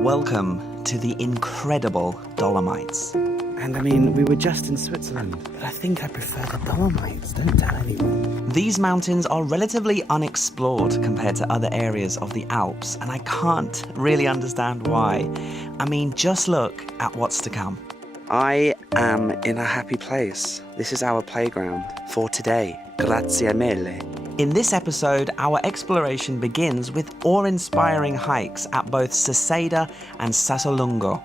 Welcome to the incredible Dolomites. And I mean, we were just in Switzerland, but I think I prefer the Dolomites. Don't tell anyone. These mountains are relatively unexplored compared to other areas of the Alps, and I can't really understand why. I mean, just look at what's to come. I am in a happy place. This is our playground for today. Grazie mille. In this episode, our exploration begins with awe-inspiring hikes at both Seceda and Sassolungo.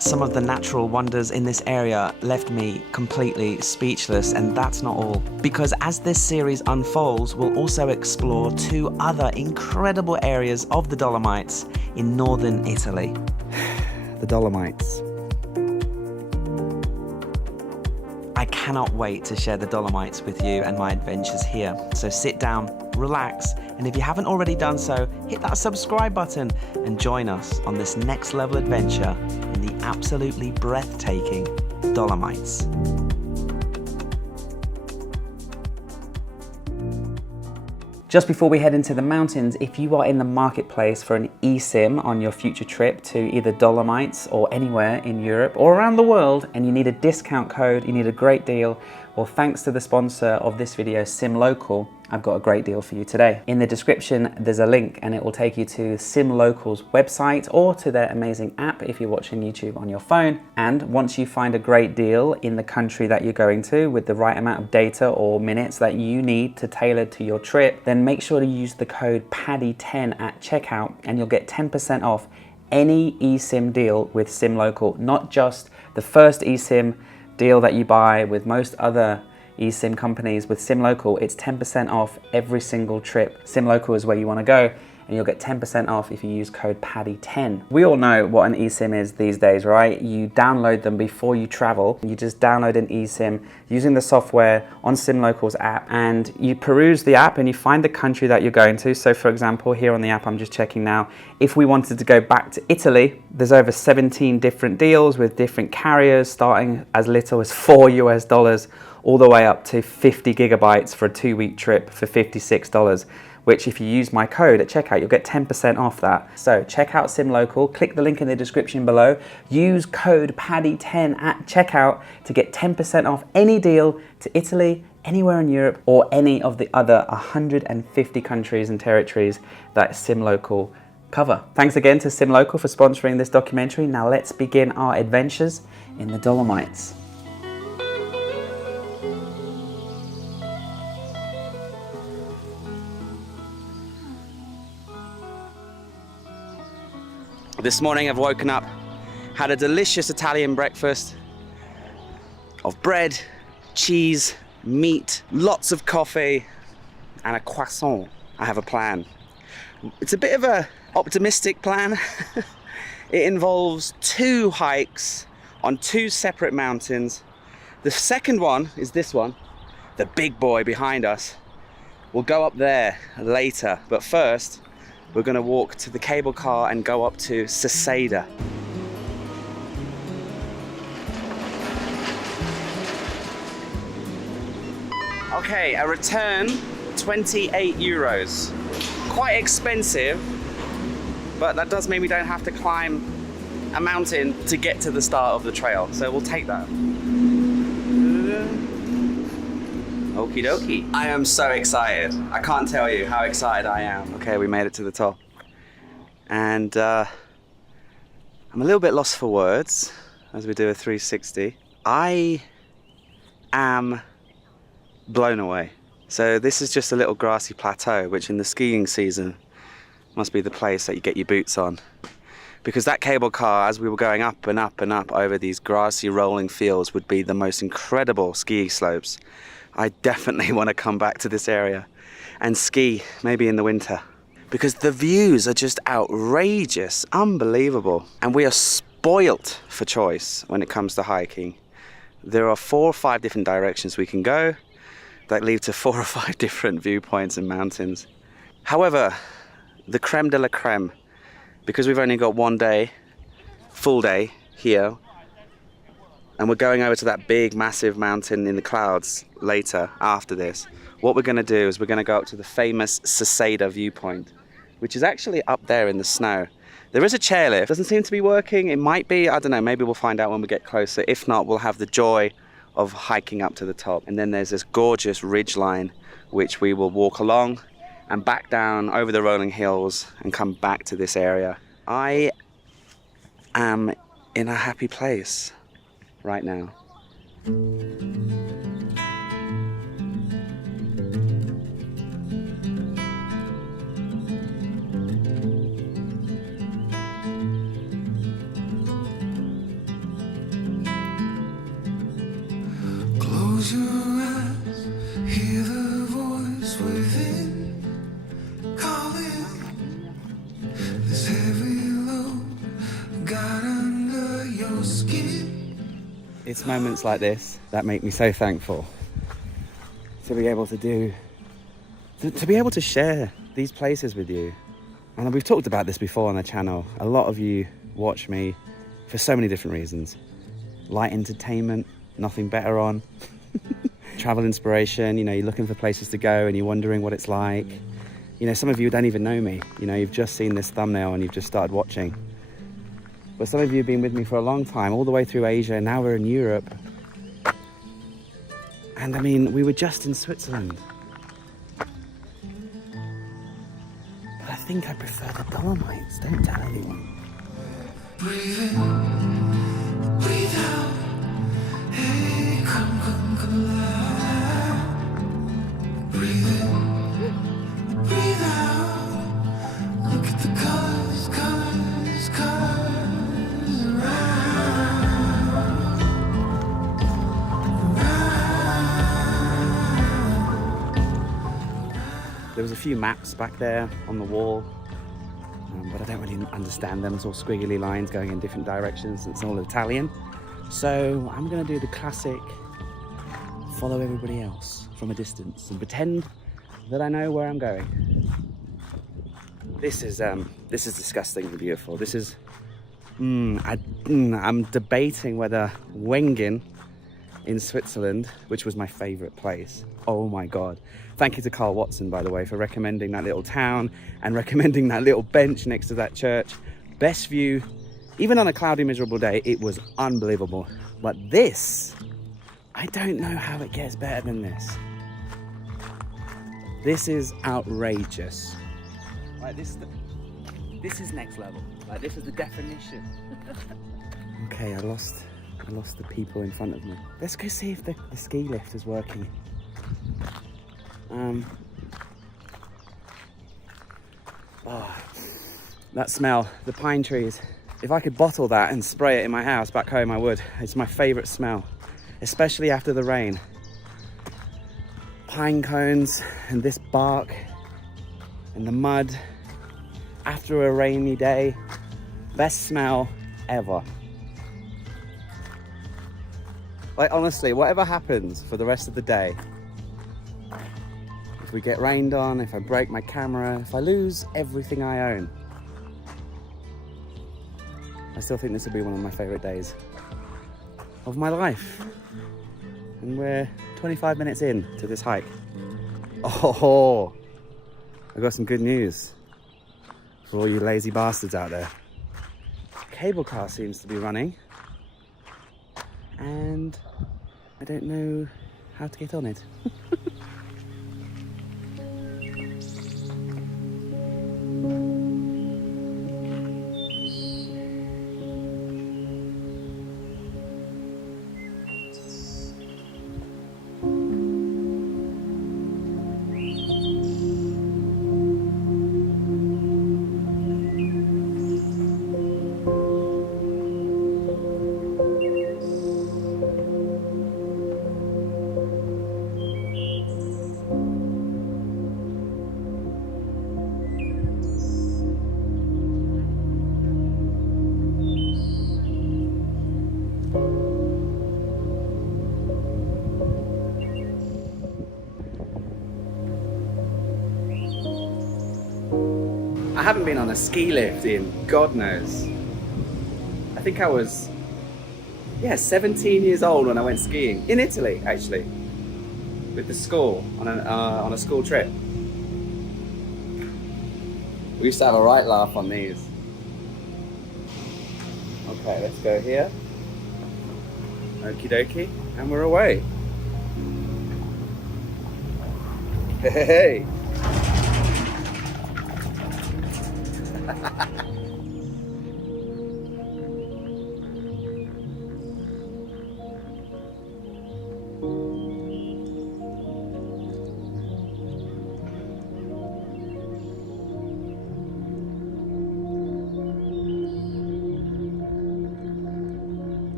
Some of the natural wonders in this area left me completely speechless, and that's not all. Because as this series unfolds, we'll also explore two other incredible areas of the Dolomites in northern Italy. The Dolomites. I cannot wait to share the Dolomites with you and my adventures here. So sit down, relax, and if you haven't already done so, hit that subscribe button and join us on this next level adventure in the absolutely breathtaking Dolomites. Just before we head into the mountains, if you are in the marketplace for an eSIM on your future trip to either Dolomites or anywhere in Europe or around the world, and you need a discount code, you need a great deal, well, thanks to the sponsor of this video, SimLocal, I've got a great deal for you today. In the description, there's a link and it will take you to SimLocal's website or to their amazing app if you're watching YouTube on your phone. And once you find a great deal in the country that you're going to with the right amount of data or minutes that you need to tailor to your trip, then make sure to use the code PADDY10 at checkout and you'll get 10% off any eSIM deal with SimLocal, not just the first eSIM deal that you buy with most other eSIM companies. With SimLocal, it's 10% off every single trip. SimLocal is where you want to go, and you'll get 10% off if you use code PADDY10. We all know what an eSIM is these days, right? You download them before you travel. You just download an eSIM using the software on SimLocal's app, and you peruse the app and you find the country that you're going to. So for example, here on the app, I'm just checking now, if we wanted to go back to Italy, there's over 17 different deals with different carriers, starting as little as $4 all the way up to 50 gigabytes for a 2-week trip for $56, which if you use my code at checkout, you'll get 10% off that. So check out SimLocal, click the link in the description below, use code PADDY10 at checkout to get 10% off any deal to Italy, anywhere in Europe, or any of the other 150 countries and territories that SimLocal cover. Thanks again to SimLocal for sponsoring this documentary. Now let's begin our adventures in the Dolomites. This morning I've woken up, had a delicious Italian breakfast of bread, cheese, meat, lots of coffee, and a croissant. I have a plan. It's a bit of an optimistic plan. It involves 2 hikes on 2 separate mountains. The second one is this one, the big boy behind us. We'll go up there later, but first, we're going to walk to the cable car and go up to Seceda. Okay, a return, 28 euros. Quite expensive, but that does mean we don't have to climb a mountain to get to the start of the trail, so we'll take that. Okie dokie. I am so excited. I can't tell you how excited I am. Okay, we made it to the top. And I'm a little bit lost for words as we do a 360. I am blown away. So this is just a little grassy plateau, which in the skiing season must be the place that you get your boots on. Because that cable car, as we were going up and up and up over these grassy rolling fields, would be the most incredible ski slopes. I definitely want to come back to this area and ski, maybe in the winter. Because the views are just outrageous, unbelievable. And we are spoilt for choice when it comes to hiking. There are 4 or 5 different directions we can go that lead to 4 or 5 different viewpoints and mountains. However, the creme de la creme, because we've only got 1 day, full day here, and we're going over to that big massive mountain in the clouds later after this, what we're going to do is we're going to go up to the famous Seceda viewpoint, which is actually up there in the snow. There is a chairlift. Doesn't seem to be working. It might be. I don't know. Maybe we'll find out when we get closer. If not, we'll have the joy of hiking up to the top. And then there's this gorgeous ridge line, which we will walk along and back down over the rolling hills and come back to this area. I am in a happy place right now. Close your eyes, hear the voice within, calling this heavy load got under your skin. It's moments like this that make me so thankful to be able to be able to share these places with you. And we've talked about this before on the channel. A lot of you watch me for so many different reasons. Light entertainment, nothing better on. Travel inspiration, you know, you're looking for places to go and you're wondering what it's like. You know, some of you don't even know me. You know, you've just seen this thumbnail and you've just started watching. But some of you have been with me for a long time, all the way through Asia, and now we're in Europe. And I mean, we were just in Switzerland. But I think I prefer the Dolomites, don't tell anyone. Breathe in, breathe out. Hey, come alive. Breathe in, breathe out. Look at the colors around. There was a few maps back there on the wall, but I don't really understand them. It's all squiggly lines going in different directions. It's all Italian. So I'm going to do the classic follow everybody else from a distance and pretend that I know where I'm going. This is disgustingly beautiful. This is I'm debating whether Wengen in Switzerland, which was my favorite place. Oh my God. Thank you to Carl Watson, by the way, for recommending that little town and recommending that little bench next to that church. Best view, even on a cloudy, miserable day, it was unbelievable. But this, I don't know how it gets better than this. This is outrageous. Like this is next level. Like this is the definition. Okay, I lost the people in front of me. Let's go see if the ski lift is working. That smell, the pine trees. If I could bottle that and spray it in my house back home, I would. It's my favorite smell, especially after the rain. Pine cones and this bark and the mud after a rainy day. Best smell ever. Like honestly, whatever happens for the rest of the day, if we get rained on, if I break my camera, if I lose everything I own, I still think this will be one of my favorite days of my life. And we're 25 minutes in to this hike. Oh, I've got some good news for all you lazy bastards out there. Cable car seems to be running, and I don't know how to get on it. I haven't been on a ski lift in God knows. I think I was, 17 years old when I went skiing in Italy, actually, with the school on a school trip. We used to have a right laugh on these. Okay, let's go here. Okie dokie, and we're away. Hey!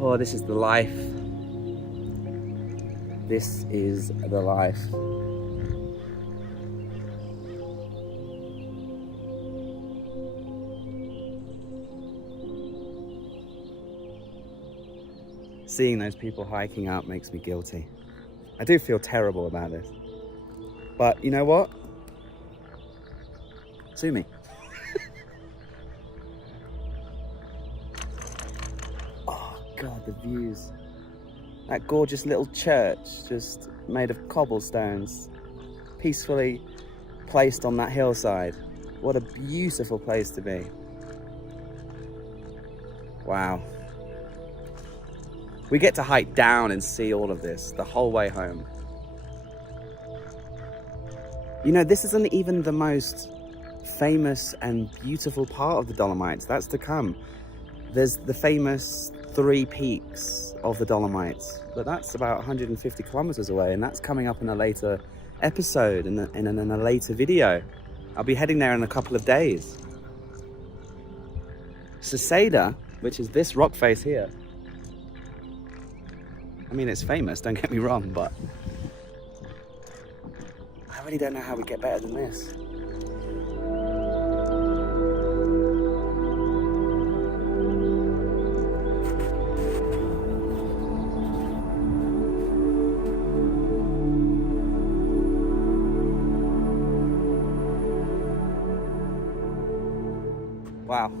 Oh, this is the life. This is the life. Seeing those people hiking up makes me guilty. I do feel terrible about this. But you know what? Sue me. God, the views. That gorgeous little church just made of cobblestones, peacefully placed on that hillside. What a beautiful place to be. Wow. We get to hike down and see all of this the whole way home. You know, this isn't even the most famous and beautiful part of the Dolomites. That's to come. There's the famous 3 peaks of the Dolomites, but that's about 150 kilometers away, and that's coming up in a later episode, in a later video. I'll be heading there in a couple of days. Seceda, which is this rock face here, I mean, it's famous, don't get me wrong, but I really don't know how we get better than this. Wow,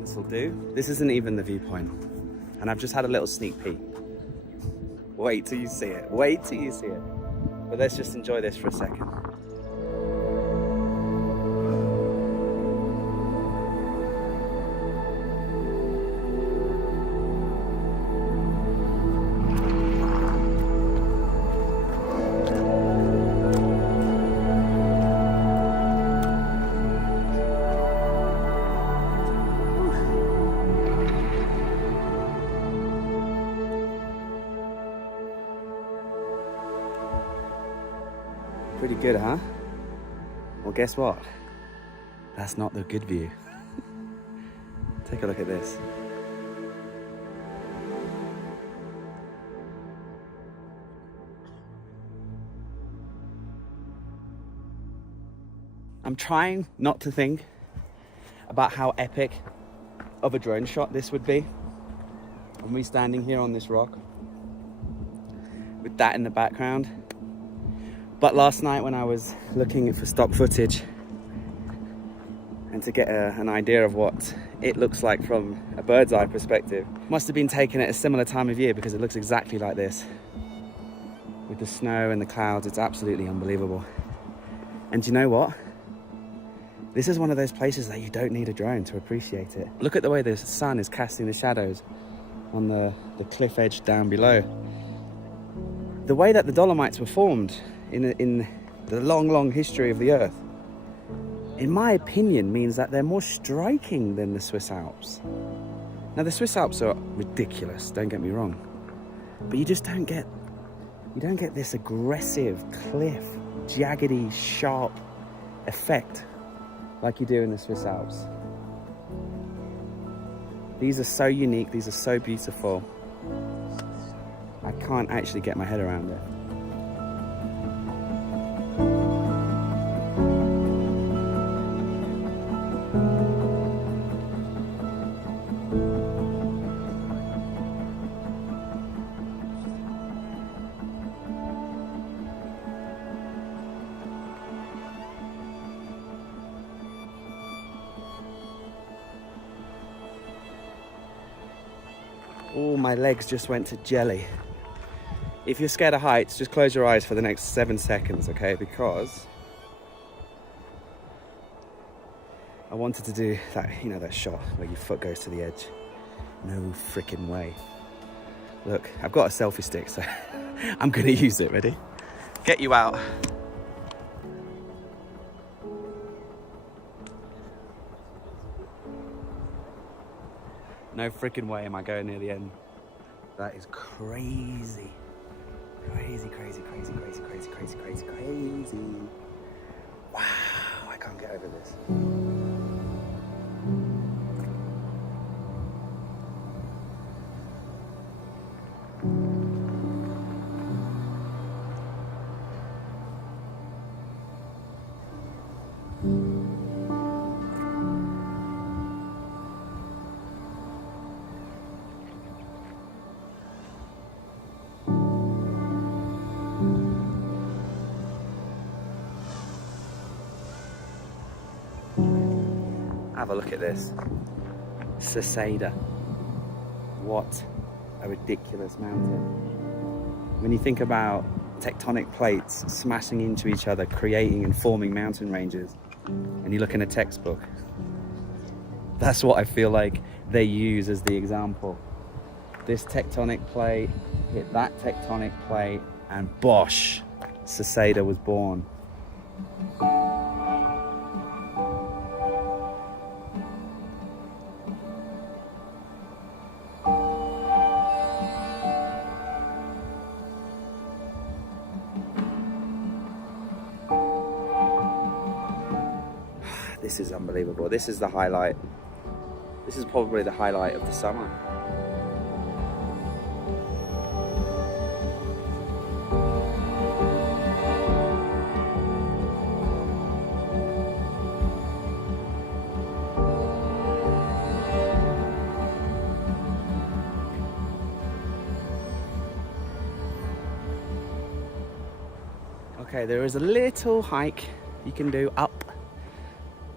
this'll do. This isn't even the viewpoint, and I've just had a little sneak peek. Wait till you see it, wait till you see it. But let's just enjoy this for a second. Pretty good, huh? Well, guess what? That's not the good view. Take a look at this. I'm trying not to think about how epic of a drone shot this would be. And me standing here on this rock with that in the background. But last night when I was looking for stock footage and to get an idea of what it looks like from a bird's eye perspective, must have been taken at a similar time of year, because it looks exactly like this. With the snow and the clouds, it's absolutely unbelievable. And you know what? This is one of those places that you don't need a drone to appreciate it. Look at the way the sun is casting the shadows on the cliff edge down below. The way that the Dolomites were formed in the long history of the earth, in my opinion, means that they're more striking than the Swiss Alps. Now, the Swiss Alps are ridiculous, don't get me wrong, but you just don't get this aggressive cliff, jaggedy, sharp effect like you do in the Swiss Alps. These are so unique, these are so beautiful. I can't actually get my head around it. Oh, my legs just went to jelly. If you're scared of heights, just close your eyes for the next 7 seconds, okay? Because I wanted to do that, you know, that shot where your foot goes to the edge. No freaking way. Look, I've got a selfie stick, so I'm gonna use it. Ready? Get you out. No freaking way am I going near the end. That is crazy. Crazy, crazy, crazy, crazy, crazy, crazy, crazy, crazy. Wow, I can't get over this. Have a look at this. Seceda. What a ridiculous mountain. When you think about tectonic plates smashing into each other, creating and forming mountain ranges, and you look in a textbook, that's what I feel like they use as the example. This tectonic plate hit that tectonic plate, and bosh, Seceda was born. This is unbelievable. This is the highlight. This is probably the highlight of the summer. Okay, there is a little hike you can do up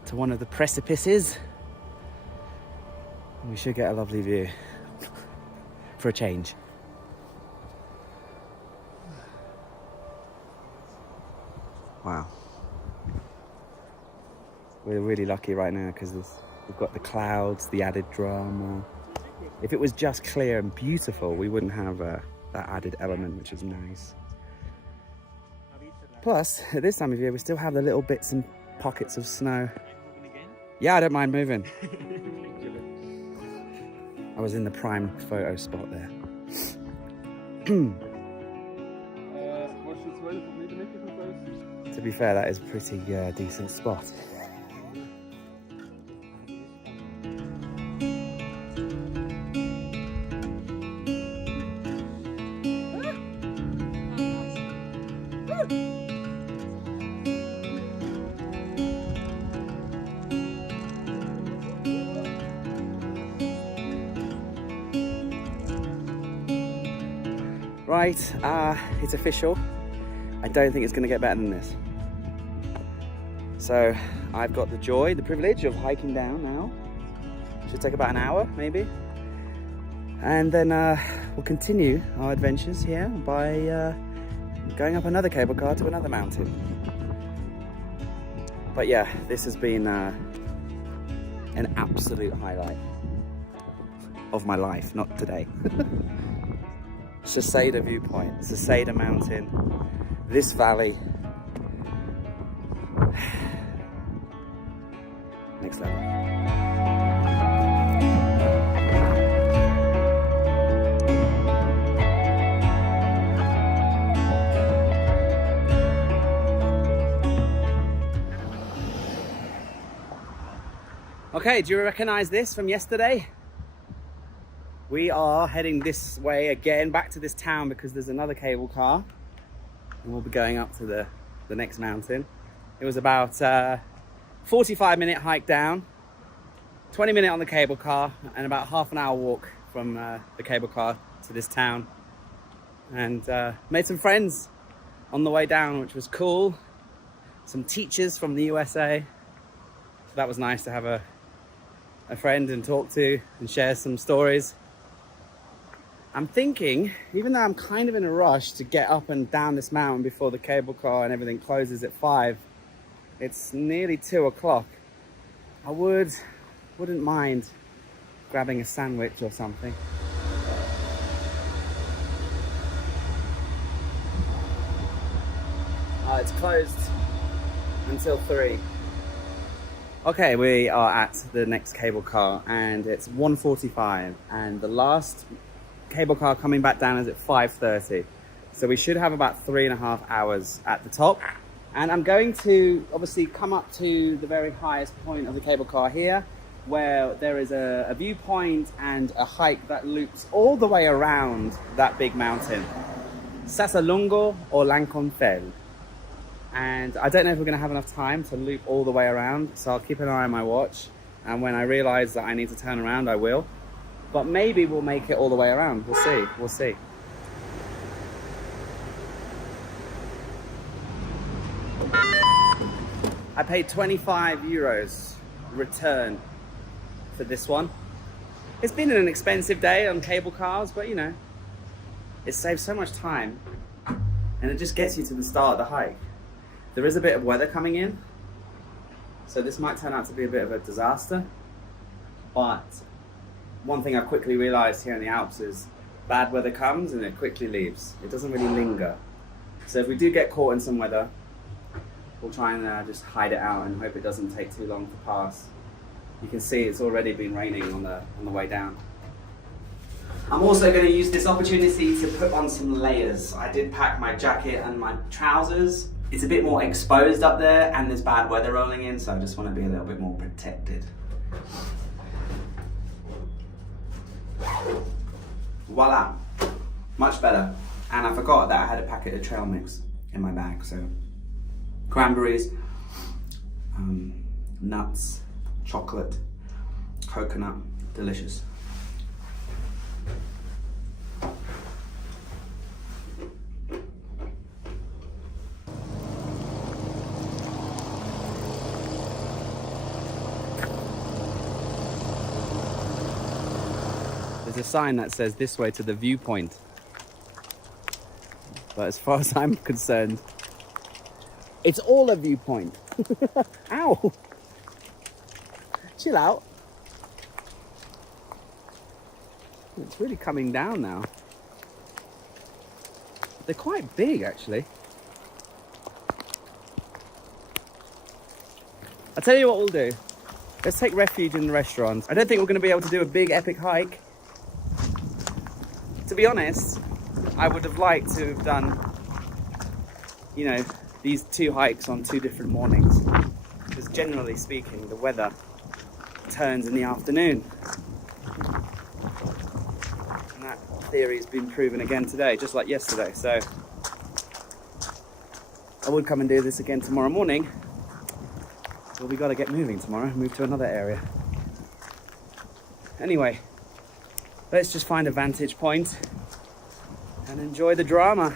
to one of the precipices. We should get a lovely view for a change. Wow. We're really lucky right now because we've got the clouds, the added drama. If it was just clear and beautiful, we wouldn't have that added element, which is nice. Plus, at this time of year, we still have the little bits and pockets of snow. Yeah, I don't mind moving. I was in the prime photo spot there. To be fair, that is a pretty decent spot. Right, it's official. I don't think it's going to get better than this. So I've got the privilege of hiking down now. Should take about an hour, maybe. And then we'll continue our adventures here by going up another cable car to another mountain. But yeah, this has been an absolute highlight of my life, not today. Seceda viewpoint, Seceda mountain, this valley. Next level. Okay, do you recognize this from yesterday? We are heading this way again, back to this town, because there's another cable car and we'll be going up to the next mountain. It was about 45-minute hike down, 20-minute on the cable car, and about half an hour walk from the cable car to this town. And made some friends on the way down, which was cool. Some teachers from the USA. So that was nice to have a friend and talk to and share some stories. I'm thinking, even though I'm kind of in a rush to get up and down this mountain before the cable car and everything closes at 5, it's nearly 2 o'clock. I wouldn't mind grabbing a sandwich or something. It's closed until 3. Okay, we are at the next cable car and it's 1:45 and the last cable car coming back down is at 5:30. So we should have about 3.5 hours at the top. And I'm going to obviously come up to the very highest point of the cable car here, where there is a viewpoint and a hike that loops all the way around that big mountain. Sassolungo or Lanconfel. And I don't know if we're going to have enough time to loop all the way around, so I'll keep an eye on my watch, and when I realize that I need to turn around, I will. But maybe we'll make it all the way around. We'll see. I paid 25 euros return for this one. It's been an expensive day on cable cars, but you know, it saves so much time and it just gets you to the start of the hike. There is a bit of weather coming in, so this might turn out to be a bit of a disaster. But one thing I've quickly realized here in the Alps is bad weather comes and it quickly leaves. It doesn't really linger. So if we do get caught in some weather, we'll try and just hide it out and hope it doesn't take too long to pass. You can see it's already been raining on the way down. I'm also going to use this opportunity to put on some layers. I did pack my jacket and my trousers. It's a bit more exposed up there and there's bad weather rolling in, so I just want to be a little bit more protected. Voila, much better. And I forgot that I had a packet of trail mix in my bag, so cranberries, nuts, chocolate, coconut, delicious. There's a sign that says this way to the viewpoint. But as far as I'm concerned, it's all a viewpoint. Ow! Chill out. It's really coming down now. They're quite big, actually. I'll tell you what we'll do. Let's take refuge in the restaurant. I don't think we're going to be able to do a big epic hike. To be honest, I would have liked to have done, you know, these 2 hikes on 2 different mornings. Because generally speaking, the weather turns in the afternoon. And that theory's been proven again today, just like yesterday. So I would come and do this again tomorrow morning. But we got to get moving tomorrow, move to another area. Anyway, let's just find a vantage point and enjoy the drama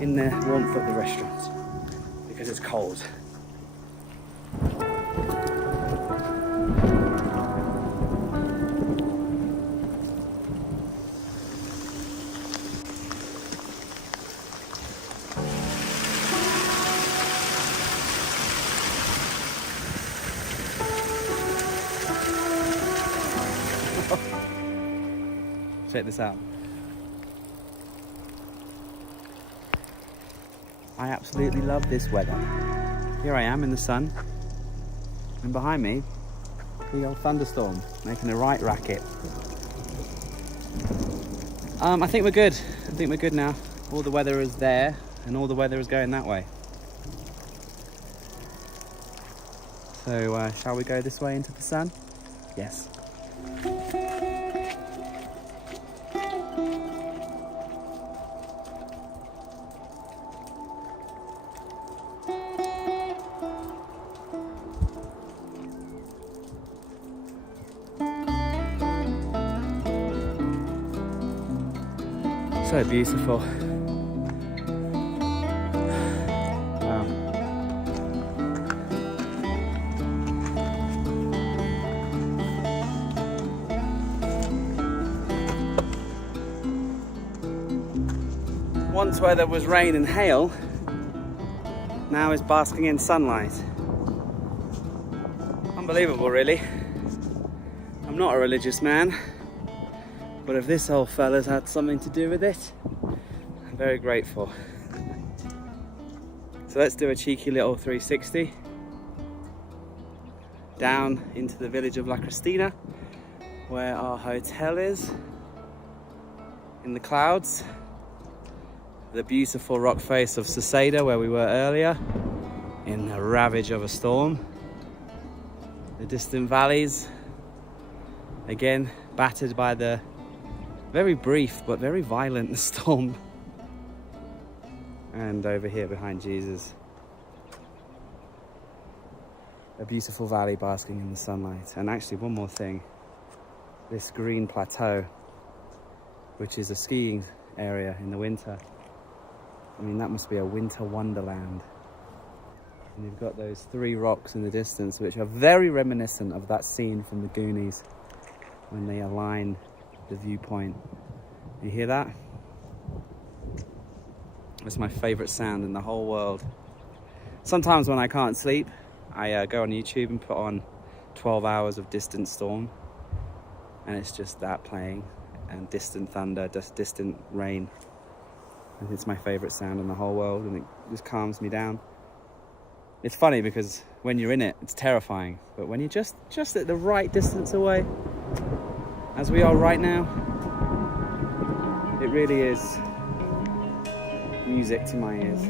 in the warmth of the restaurant, because it's cold. Check this out. I absolutely love this weather. Here I am in the sun, and behind me, big old thunderstorm making a right racket. I think we're good. I think we're good now. All the weather is there, and all the weather is going that way. So, shall we go this way into the sun? Yes. So beautiful. Wow. Once where there was rain and hail, now is basking in sunlight. Unbelievable, really. I'm not a religious man, but if this old fella's had something to do with it, I'm very grateful. So let's do a cheeky little 360 down into the village of La Cristina, where our hotel is, in the clouds, the beautiful rock face of Seceda, where we were earlier, in the ravage of a storm. The distant valleys, again battered by the very brief but very violent storm. And over here behind Jesus, a beautiful valley basking in the sunlight. And actually one more thing, this green plateau, which is a skiing area in the winter. I mean, that must be a winter wonderland. And you've got those three rocks in the distance, which are very reminiscent of that scene from the Goonies when they align the viewpoint. You hear that? It's my favorite sound in the whole world. Sometimes when I can't sleep, I go on YouTube and put on 12 hours of distant storm, and it's just that playing, and distant thunder, just distant rain. And it's my favorite sound in the whole world, and it just calms me down. It's funny because when you're in it, it's terrifying, but when you're just at the right distance away, as we are right now, it really is music to my ears.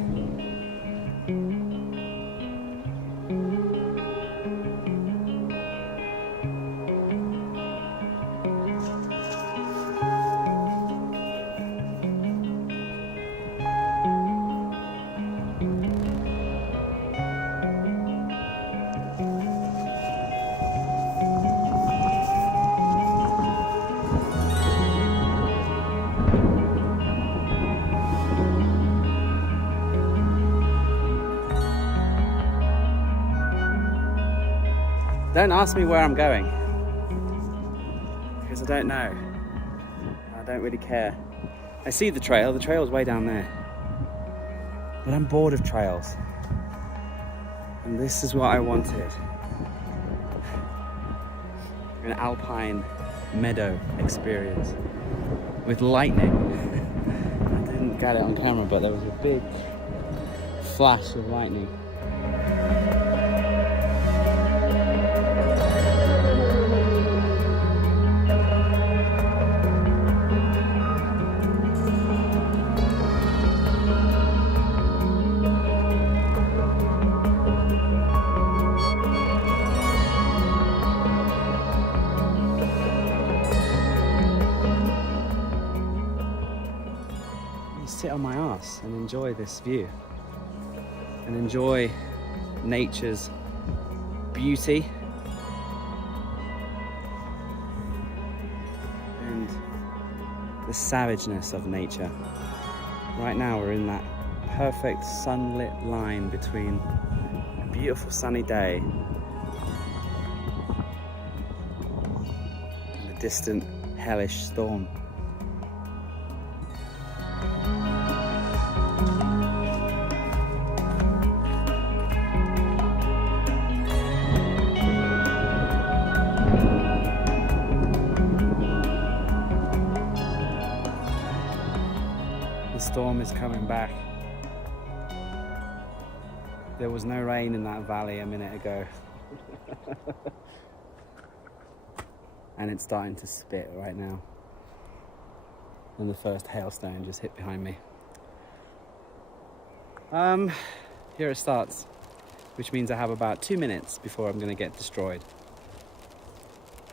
Don't ask me where I'm going, because I don't know. I don't really care. I see the trail's way down there. But I'm bored of trails. And this is what I wanted. An alpine meadow experience with lightning. I didn't get it on camera, but there was a big flash of lightning. Sit on my ass and enjoy this view and enjoy nature's beauty and the savageness of nature. Right now we're in that perfect sunlit line between a beautiful sunny day and a distant hellish storm. Storm is coming back. There was no rain in that valley a minute ago. And it's starting to spit right now. And the first hailstone just hit behind me. Here it starts, which means I have about 2 minutes before I'm gonna get destroyed.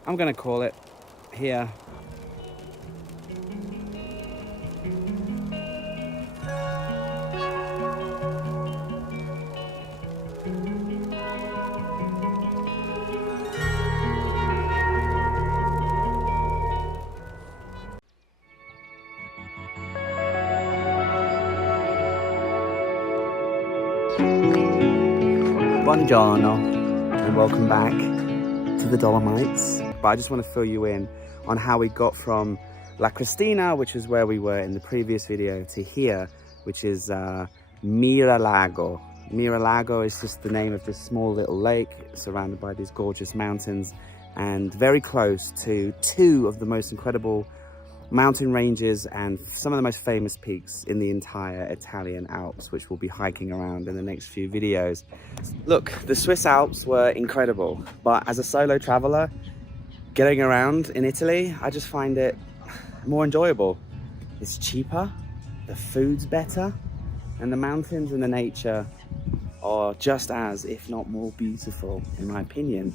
I'm gonna call it here. Buongiorno and welcome back to the Dolomites. But I just want to fill you in on how we got from La Cristina, which is where we were in the previous video, to here, which is Miralago, Miralago is just the name of this small little lake surrounded by these gorgeous mountains and very close to two of the most incredible mountain ranges and some of the most famous peaks in the entire Italian Alps, which we'll be hiking around in the next few videos. Look, the Swiss Alps were incredible, but as a solo traveler, getting around in Italy, I just find it more enjoyable. It's cheaper, the food's better, and the mountains and the nature are just as, if not more beautiful, in my opinion.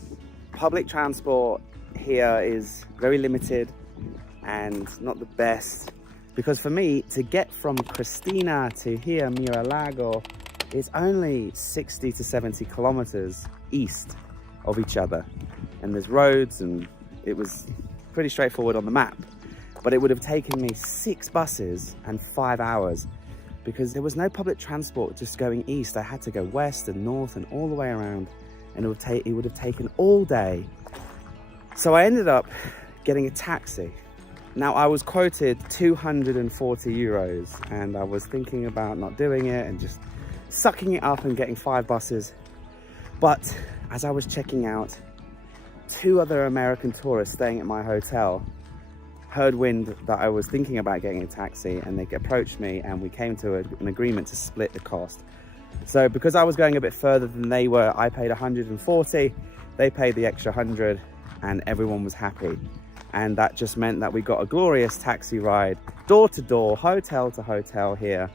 Public transport here is very limited and not the best, because for me to get from Cristina to here, Miralago, is only 60 to 70 kilometers east of each other, and there's roads, and it was pretty straightforward on the map, but it would have taken me 6 buses and 5 hours because there was no public transport just going east. I had to go west and north and all the way around, and it would have taken all day. So I ended up getting a taxi. Now, I was quoted 240 euros, and I was thinking about not doing it and just sucking it up and getting 5 buses. But as I was checking out, 2 other American tourists staying at my hotel heard wind that I was thinking about getting a taxi, and they approached me, and we came to an agreement to split the cost. So because I was going a bit further than they were, I paid 140, they paid the extra 100, and everyone was happy. And that just meant that we got a glorious taxi ride, door to door, hotel to hotel here.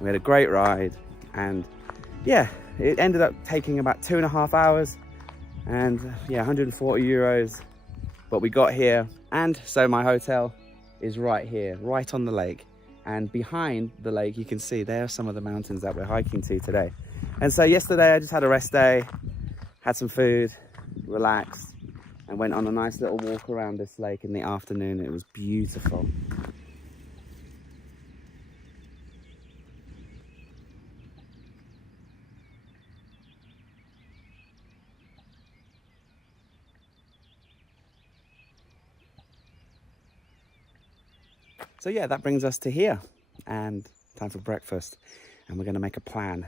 We had a great ride, and yeah, it ended up taking about 2.5 hours, and yeah, 140 euros. But we got here, and so my hotel is right here, right on the lake. And behind the lake, you can see there are some of the mountains that we're hiking to today. And so yesterday I just had a rest day, had some food, relaxed, and went on a nice little walk around this lake in the afternoon. It was beautiful. So yeah, that brings us to here, and time for breakfast, and we're gonna make a plan.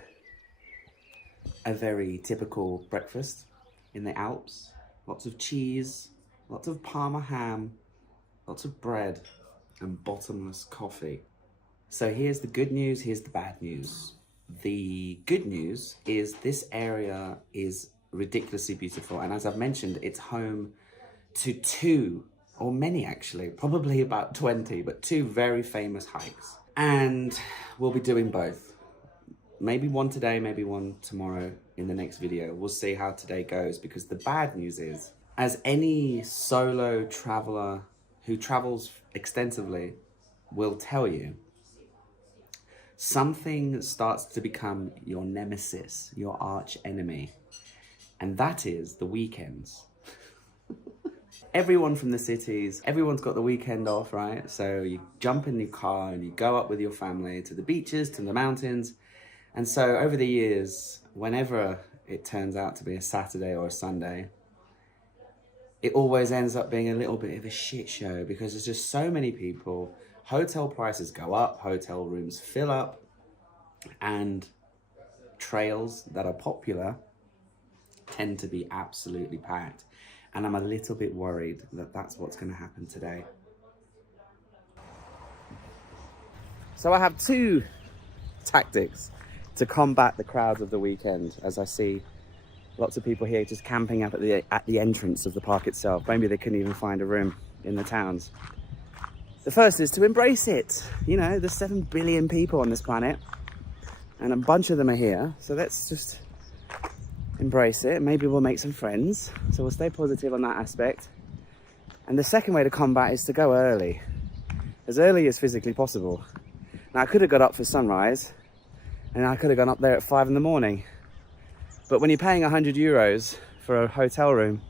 A very typical breakfast in the Alps. Lots of cheese, lots of Parma ham, lots of bread, and bottomless coffee. So here's the good news, here's the bad news. The good news is this area is ridiculously beautiful, and as I've mentioned, it's home to 2, or many actually, probably about 20, but 2 very famous hikes. And we'll be doing both. Maybe one today, maybe one tomorrow in the next video. We'll see how today goes, because the bad news is, as any solo traveler who travels extensively will tell you, something starts to become your nemesis, your arch enemy, and that is the weekends. Everyone from the cities, everyone's got the weekend off, right? So you jump in your car and you go up with your family to the beaches, to the mountains. And so over the years, whenever it turns out to be a Saturday or a Sunday, it always ends up being a little bit of a shit show, because there's just so many people. Hotel prices go up, hotel rooms fill up, and trails that are popular tend to be absolutely packed. And I'm a little bit worried that that's what's going to happen today. So I have 2 tactics to combat the crowds of the weekend, as I see lots of people here just camping up at the entrance of the park itself. Maybe they couldn't even find a room in the towns. The first is to embrace it. You know, there's 7 billion people on this planet, and a bunch of them are here. So let's just embrace it. Maybe we'll make some friends. So we'll stay positive on that aspect. And the second way to combat is to go early as physically possible. Now, I could have got up for sunrise, and I could have gone up there at 5 in the morning. But when you're paying 100 euros for a hotel room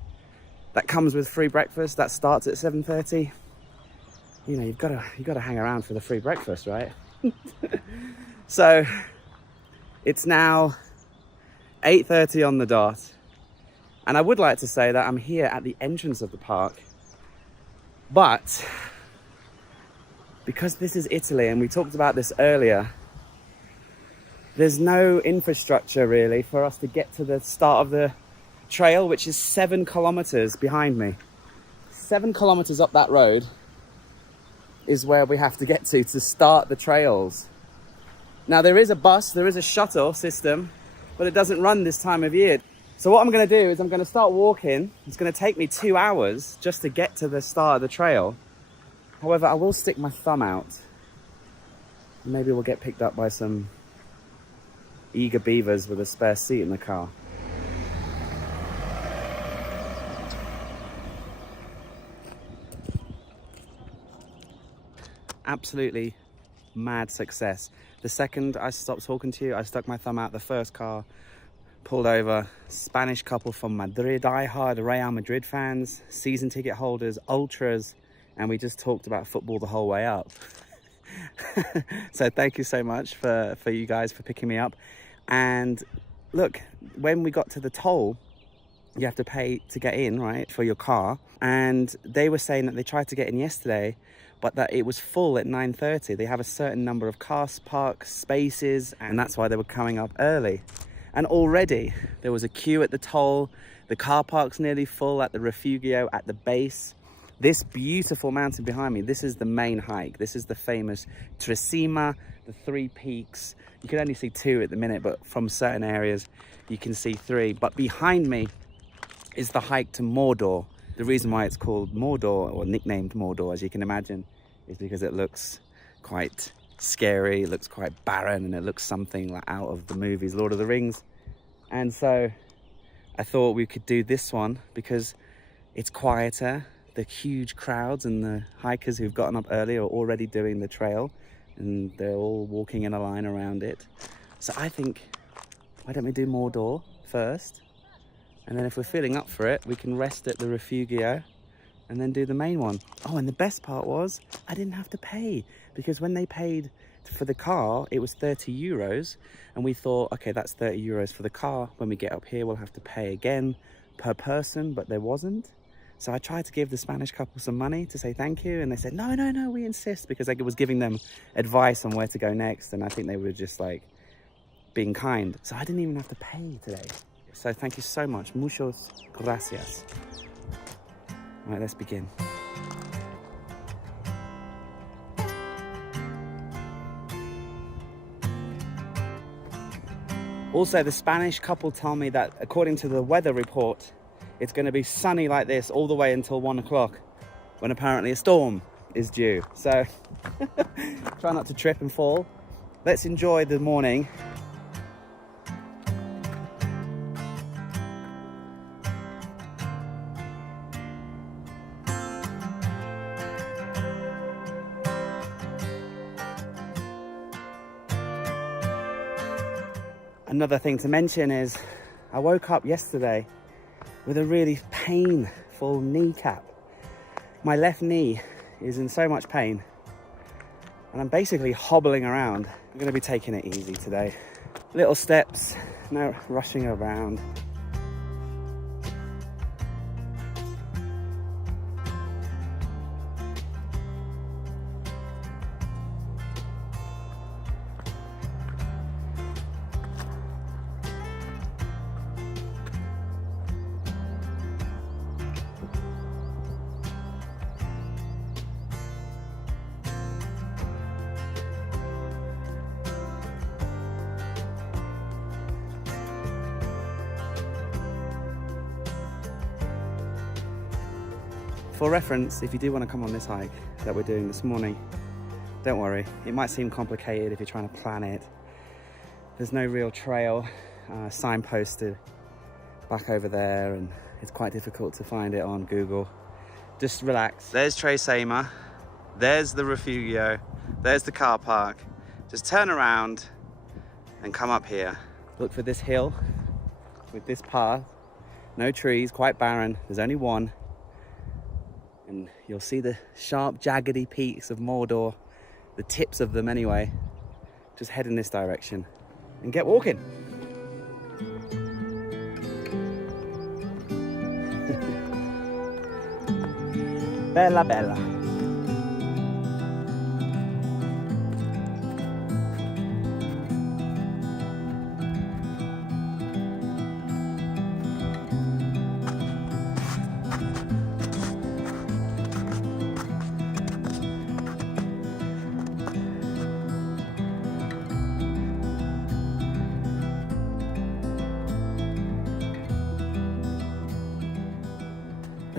that comes with free breakfast, that starts at 7:30, you know, you've got to hang around for the free breakfast, right? So it's now 8:30 on the dot, and I would like to say that I'm here at the entrance of the park, but because this is Italy, and we talked about this earlier, there's no infrastructure really for us to get to the start of the trail, which is 7 kilometers behind me. 7 kilometers up that road is where we have to get to start the trails. Now there is a bus, there is a shuttle system, but it doesn't run this time of year. So what I'm going to do is I'm going to start walking. It's going to take me 2 hours just to get to the start of the trail. However, I will stick my thumb out. Maybe we'll get picked up by some eager beavers with a spare seat in the car. Absolutely mad success. The second I stopped talking to you, I stuck my thumb out the first car, pulled over, Spanish couple from Madrid, die-hard Real Madrid fans, season ticket holders, ultras, and we just talked about football the whole way up. So thank you so much for you guys for picking me up. And look, when we got to the toll, you have to pay to get in, right, for your car. And they were saying that they tried to get in yesterday, but that it was full at 9:30. They have a certain number of car park spaces, and that's why they were coming up early. And already there was a queue at the toll. The car park's nearly full at the refugio at the base. This beautiful mountain behind me, this is the main hike. This is the famous Tre Cime, the 3 peaks. You can only see 2 at the minute, but from certain areas you can see 3. But behind me is the hike to Mordor. The reason why it's called Mordor, or nicknamed Mordor, as you can imagine, is because it looks quite scary, it looks quite barren, and it looks something like out of the movies Lord of the Rings. And so I thought we could do this one because it's quieter. The huge crowds and the hikers who've gotten up early are already doing the trail, and they're all walking in a line around it. So I think, why don't we do Mordor first? And then if we're feeling up for it, we can rest at the refugio and then do the main one. Oh, and the best part was I didn't have to pay, because when they paid for the car, it was 30 euros. And we thought, okay, that's 30 euros for the car. When we get up here, we'll have to pay again per person, but there wasn't. So I tried to give the Spanish couple some money to say thank you. And they said, no, we insist, because I was giving them advice on where to go next. And I think they were just like being kind. So I didn't even have to pay today. So thank you so much. Muchos gracias. All right, let's begin. Also, the Spanish couple told me that according to the weather report, it's going to be sunny like this all the way until 1 o'clock, when apparently a storm is due. So try not to trip and fall. Let's enjoy the morning. Another thing to mention is I woke up yesterday with a really painful kneecap. My left knee is in so much pain and I'm basically hobbling around. I'm going to be taking it easy today. Little steps, no rushing around. For reference, if you do want to come on this hike that we're doing this morning, don't worry, it might seem complicated if you're trying to plan it. There's no real trail signposted back over there, and it's quite difficult to find it on Google. Just relax. There's Tre Cime, there's the refugio, there's the car park. Just turn around and come up here. Look for this hill with this path, no trees, quite barren, there's only one. And you'll see the sharp, jaggedy peaks of Mordor, the tips of them anyway. Just head in this direction and get walking. Bella, bella.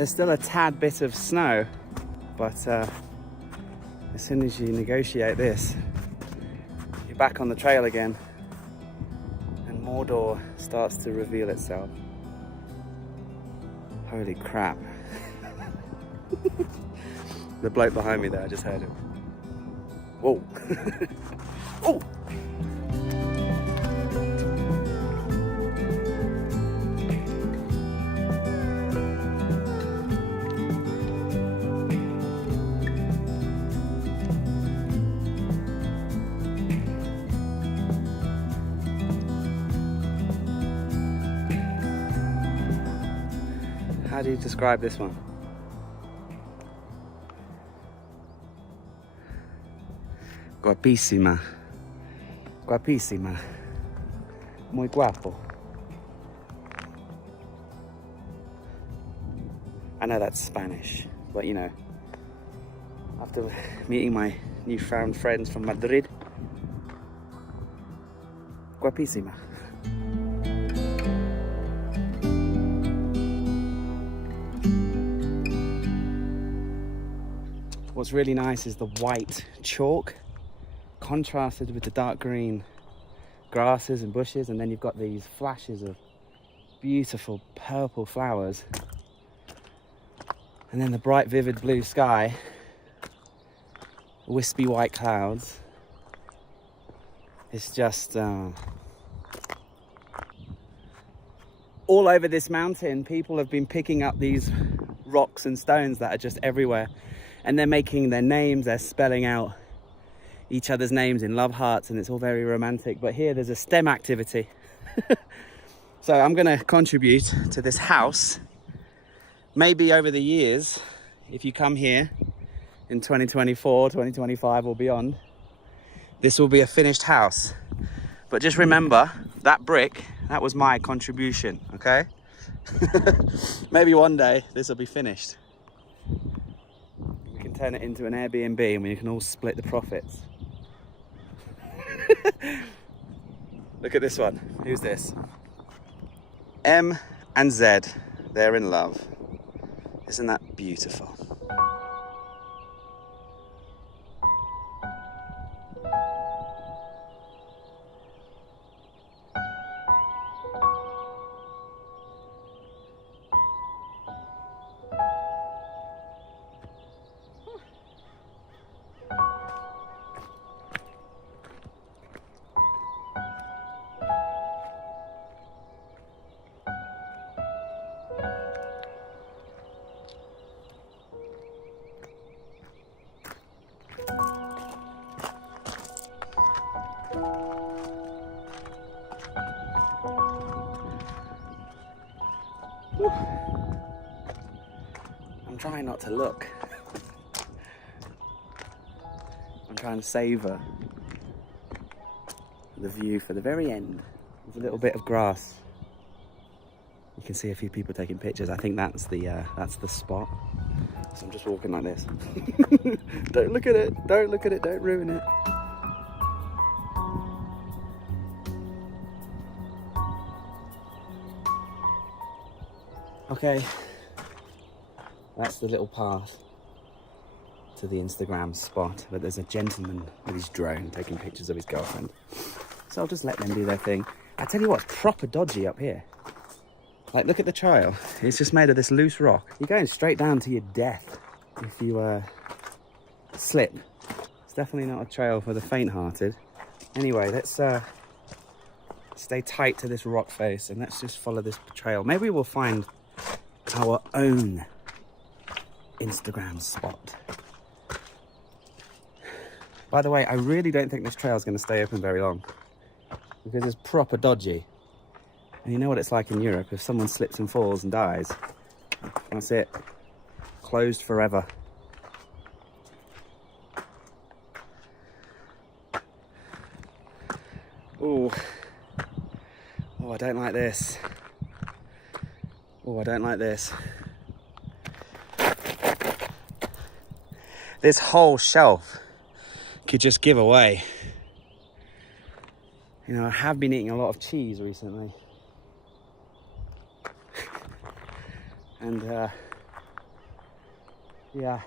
There's still a tad bit of snow, but as soon as you negotiate this, you're back on the trail again, and Mordor starts to reveal itself. Holy crap. The bloke behind me there, I just heard him. Whoa. Oh! How do you describe this one? Guapísima. Guapísima. Muy guapo. I know that's Spanish, but you know, after meeting my newfound friends from Madrid, guapísima. What's really nice is the white chalk contrasted with the dark green grasses and bushes, and then you've got these flashes of beautiful purple flowers, and then the bright vivid blue sky, wispy white clouds. It's just all over this mountain. People have been picking up these rocks and stones that are just everywhere, and they're making their names, they're spelling out each other's names in love hearts, and it's all very romantic. But here there's a STEM activity. So I'm gonna contribute to this house. Maybe over the years, if you come here in 2024, 2025 or beyond, this will be a finished house. But just remember, that brick, that was my contribution, okay? Maybe one day this will be finished. We can turn it into an Airbnb and we can all split the profits. Look at this one. Who's this? M and Z. They're in love. Isn't that beautiful? I'm trying not to look. I'm trying to savour the view for the very end. There's a little bit of grass. You can see a few people taking pictures. I think that's the spot. So I'm just walking like this. Don't look at it. Don't look at it. Don't ruin it. Okay, that's the little path to the Instagram spot, but there's a gentleman with his drone taking pictures of his girlfriend. So I'll just let them do their thing. I tell you what, it's proper dodgy up here. Like, look at the trail. It's just made of this loose rock. You're going straight down to your death if you slip. It's definitely not a trail for the faint-hearted. Anyway, let's stay tight to this rock face and let's just follow this trail. Maybe we'll find our own Instagram spot. By the way, I really don't think this trail is going to stay open very long because it's proper dodgy. And you know what it's like in Europe, if someone slips and falls and dies, that's it. Closed forever. Ooh. Oh, I don't like this. Oh, I don't like this. This whole shelf could just give away. You know, I have been eating a lot of cheese recently. And Yeah.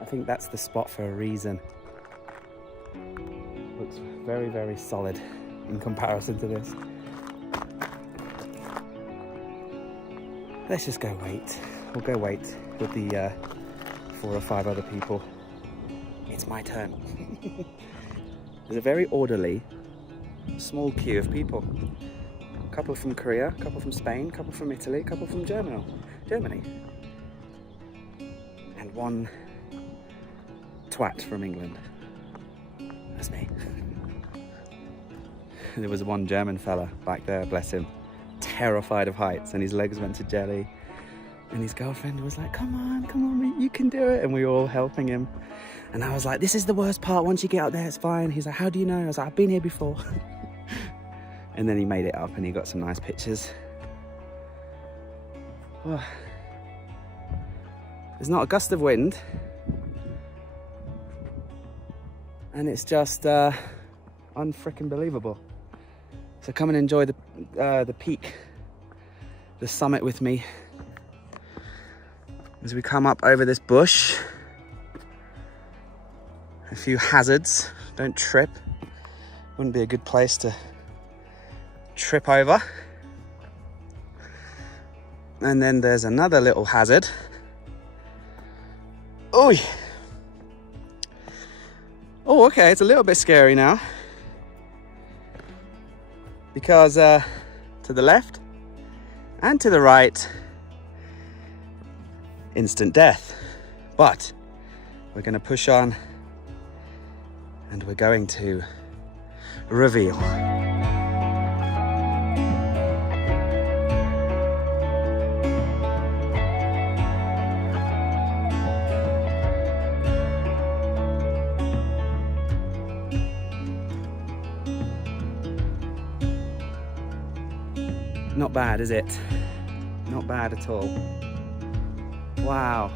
I think that's the spot for a reason. Looks very, very solid in comparison to this. Let's just go wait. We'll go wait with the 4 or 5 other people. It's my turn. There's a very orderly, small queue of people. A couple from Korea, a couple from Spain, a couple from Italy, a couple from Germany. And one twat from England. That's me. There was one German fella back there, bless him, terrified of heights, and his legs went to jelly. And his girlfriend was like, come on, you can do it. And we were all helping him. And I was like, this is the worst part. Once you get up there, it's fine. He's like, how do you know? I was like, I've been here before. And then he made it up and he got some nice pictures. Oh. There's not a gust of wind. And it's just unfrickin' believable. So come and enjoy the peak, the summit with me. As we come up over this bush, a few hazards, don't trip. Wouldn't be a good place to trip over. And then there's another little hazard. Oh, okay, it's a little bit scary now. Because to the left and to the right, instant death. But we're going to push on and we're going to reveal. Not bad, is it? Not bad at all. Wow.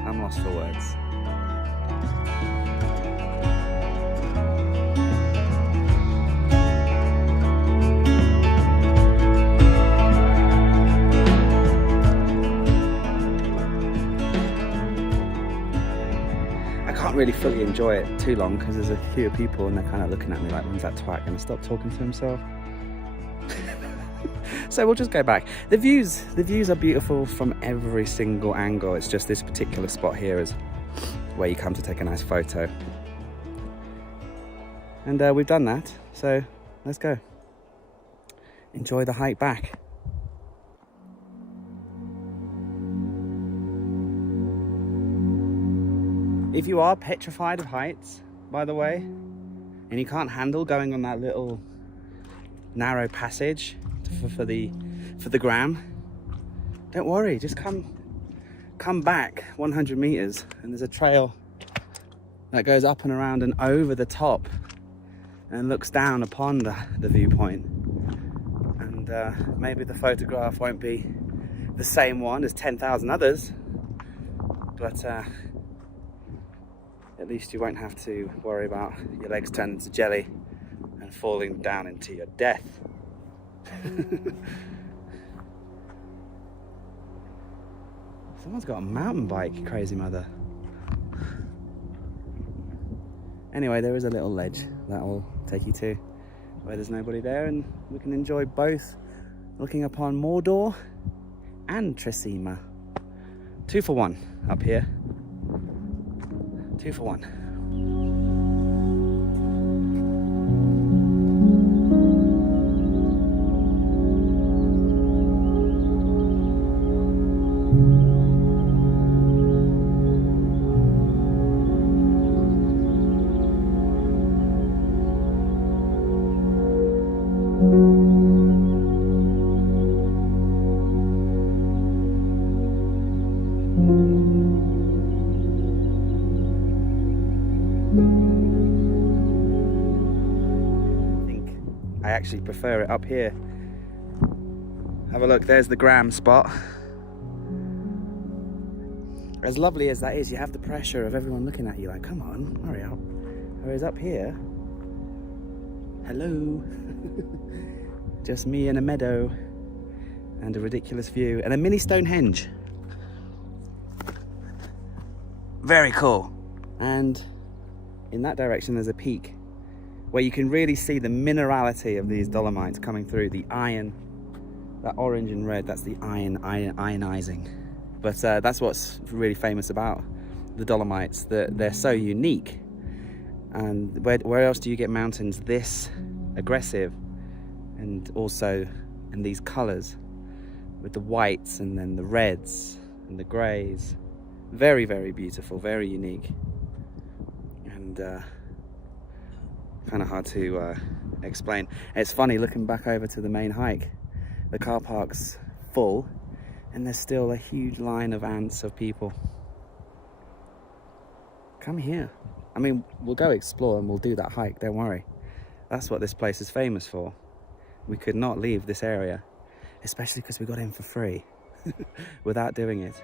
I'm lost for words. I can't really fully enjoy it too long because there's a few people and they're kind of looking at me like, when's that twat going to stop talking to himself? So we'll just go back. The views are beautiful from every single angle. It's just this particular spot here is where you come to take a nice photo. And we've done that, so let's go. Enjoy the hike back. If you are petrified of heights, by the way, and you can't handle going on that little narrow passage for the gram, don't worry, just come back 100 meters and there's a trail that goes up and around and over the top and looks down upon the viewpoint. And maybe the photograph won't be the same one as 10,000 others, but at least you won't have to worry about your legs turning to jelly and falling down into your death. Someone's got a mountain bike, crazy mother. Anyway, there is a little ledge that will take you to where there's nobody there, and we can enjoy both looking upon Mordor and Tre Cime. 2 for 1 up here. 2 for 1. I actually prefer it up here. Have a look, there's the gram spot. As lovely as that is, you have the pressure of everyone looking at you like, come on, hurry up. Whereas up here, hello. Just me in a meadow and a ridiculous view and a mini Stonehenge. Very cool. And in that direction there's a peak where you can really see the minerality of these Dolomites coming through. The iron, that orange and red, that's the ionizing. But that's what's really famous about the Dolomites, that they're so unique. And where else do you get mountains this aggressive and also in these colors with the whites and then the reds and the grays? Very, very beautiful, very unique, and kind of hard to explain. It's funny looking back over to the main hike, the car park's full and there's still a huge line of ants of people. Come here. I mean, we'll go explore and we'll do that hike, don't worry. That's what this place is famous for. We could not leave this area, especially because we got in for free without doing it.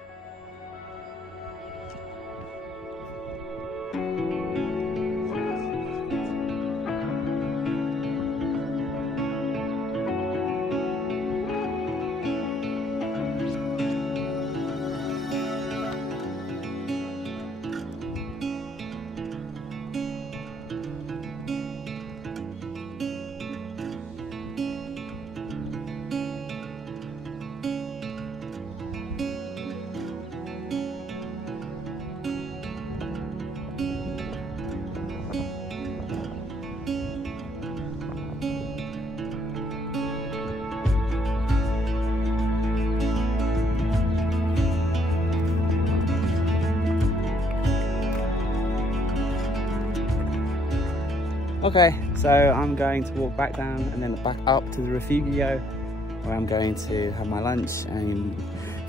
Okay, so I'm going to walk back down and then back up to the Refugio, where I'm going to have my lunch and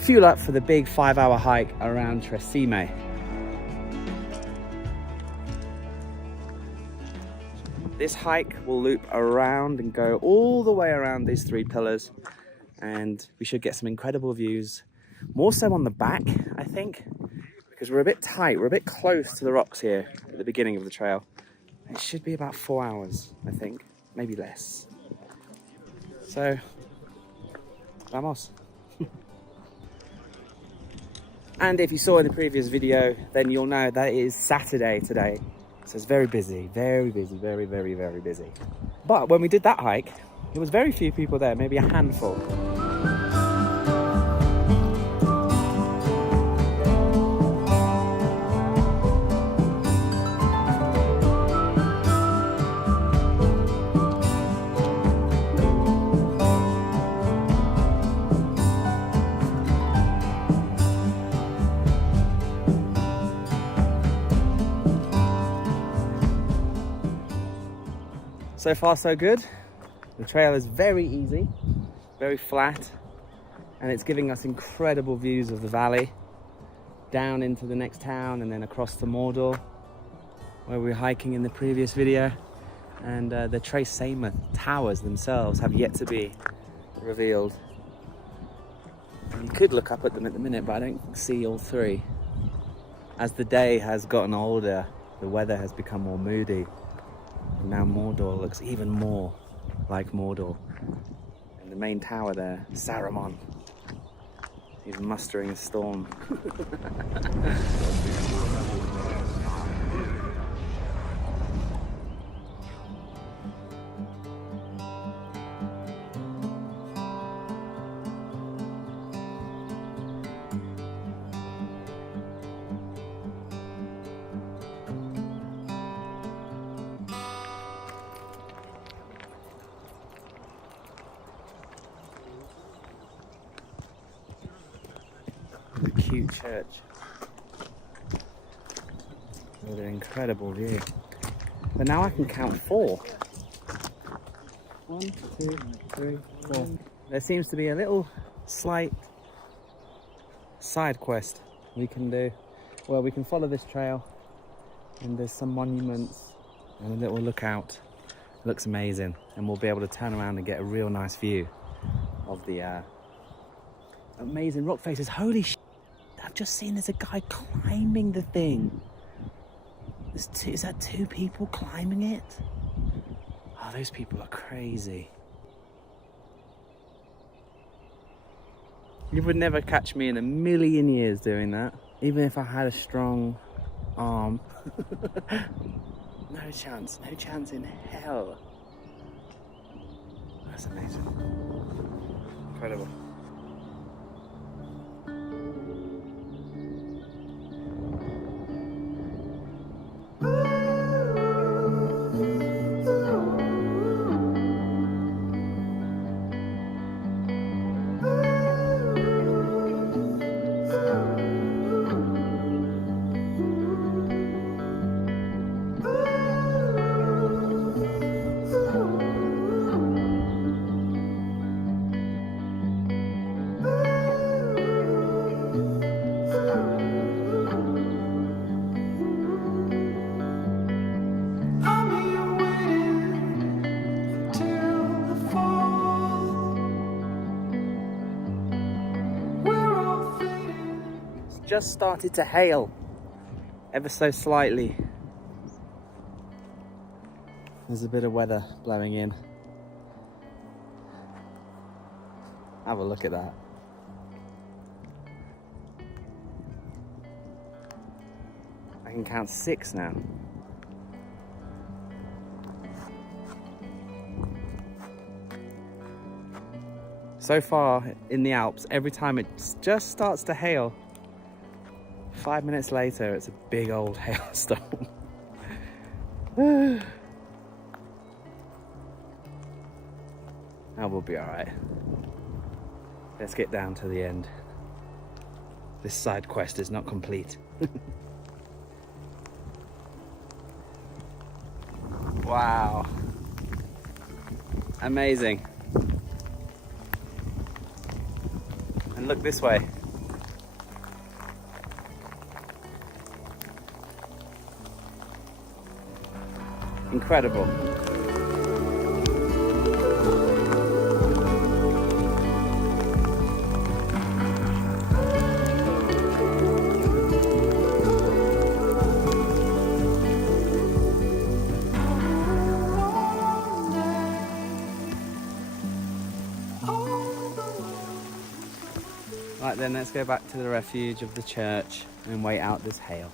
fuel up for the big 5-hour hike around Tre Cime. This hike will loop around and go all the way around these 3 pillars, and we should get some incredible views, more so on the back, I think, because we're a bit tight, we're a bit close to the rocks here at the beginning of the trail. It should be about 4 hours, I think, maybe less. So, vamos. And if you saw in the previous video, then you'll know that it is Saturday today. So it's very busy, very busy, very, very, very busy. But when we did that hike, there was very few people there, maybe a handful. So far so good. The trail is very easy, very flat, and it's giving us incredible views of the valley, down into the next town and then across to Mordor, where we were hiking in the previous video. And the Tre Cime towers themselves have yet to be revealed. And you could look up at them at the minute, but I don't see all 3. As the day has gotten older, the weather has become more moody. And now Mordor looks even more like Mordor. And the main tower there, Saruman, he's mustering a storm. A cute church with an incredible view. But now I can count 4. 1, 2, 3, 4. There seems to be a little slight side quest we can do. Well, we can follow this trail and there's some monuments and a little lookout. Looks amazing, and we'll be able to turn around and get a real nice view of the amazing rock faces. Holy shit! I've just seen there's a guy climbing the thing. Is that 2 people climbing it? Oh, those people are crazy. You would never catch me in a million years doing that, even if I had a strong arm. No chance in hell. That's amazing. Incredible. I'm here waiting till the fall. We're all fading. It's just started to hail, ever so slightly. There's a bit of weather blowing in. Have a look at that. I can count 6 now. So far in the Alps, every time it just starts to hail, 5 minutes later, it's a big old hailstorm. Now we'll be all right. Let's get down to the end. This side quest is not complete. Wow. Amazing. And look this way. Incredible. Right then, let's go back to the refuge of the church and wait out this hail.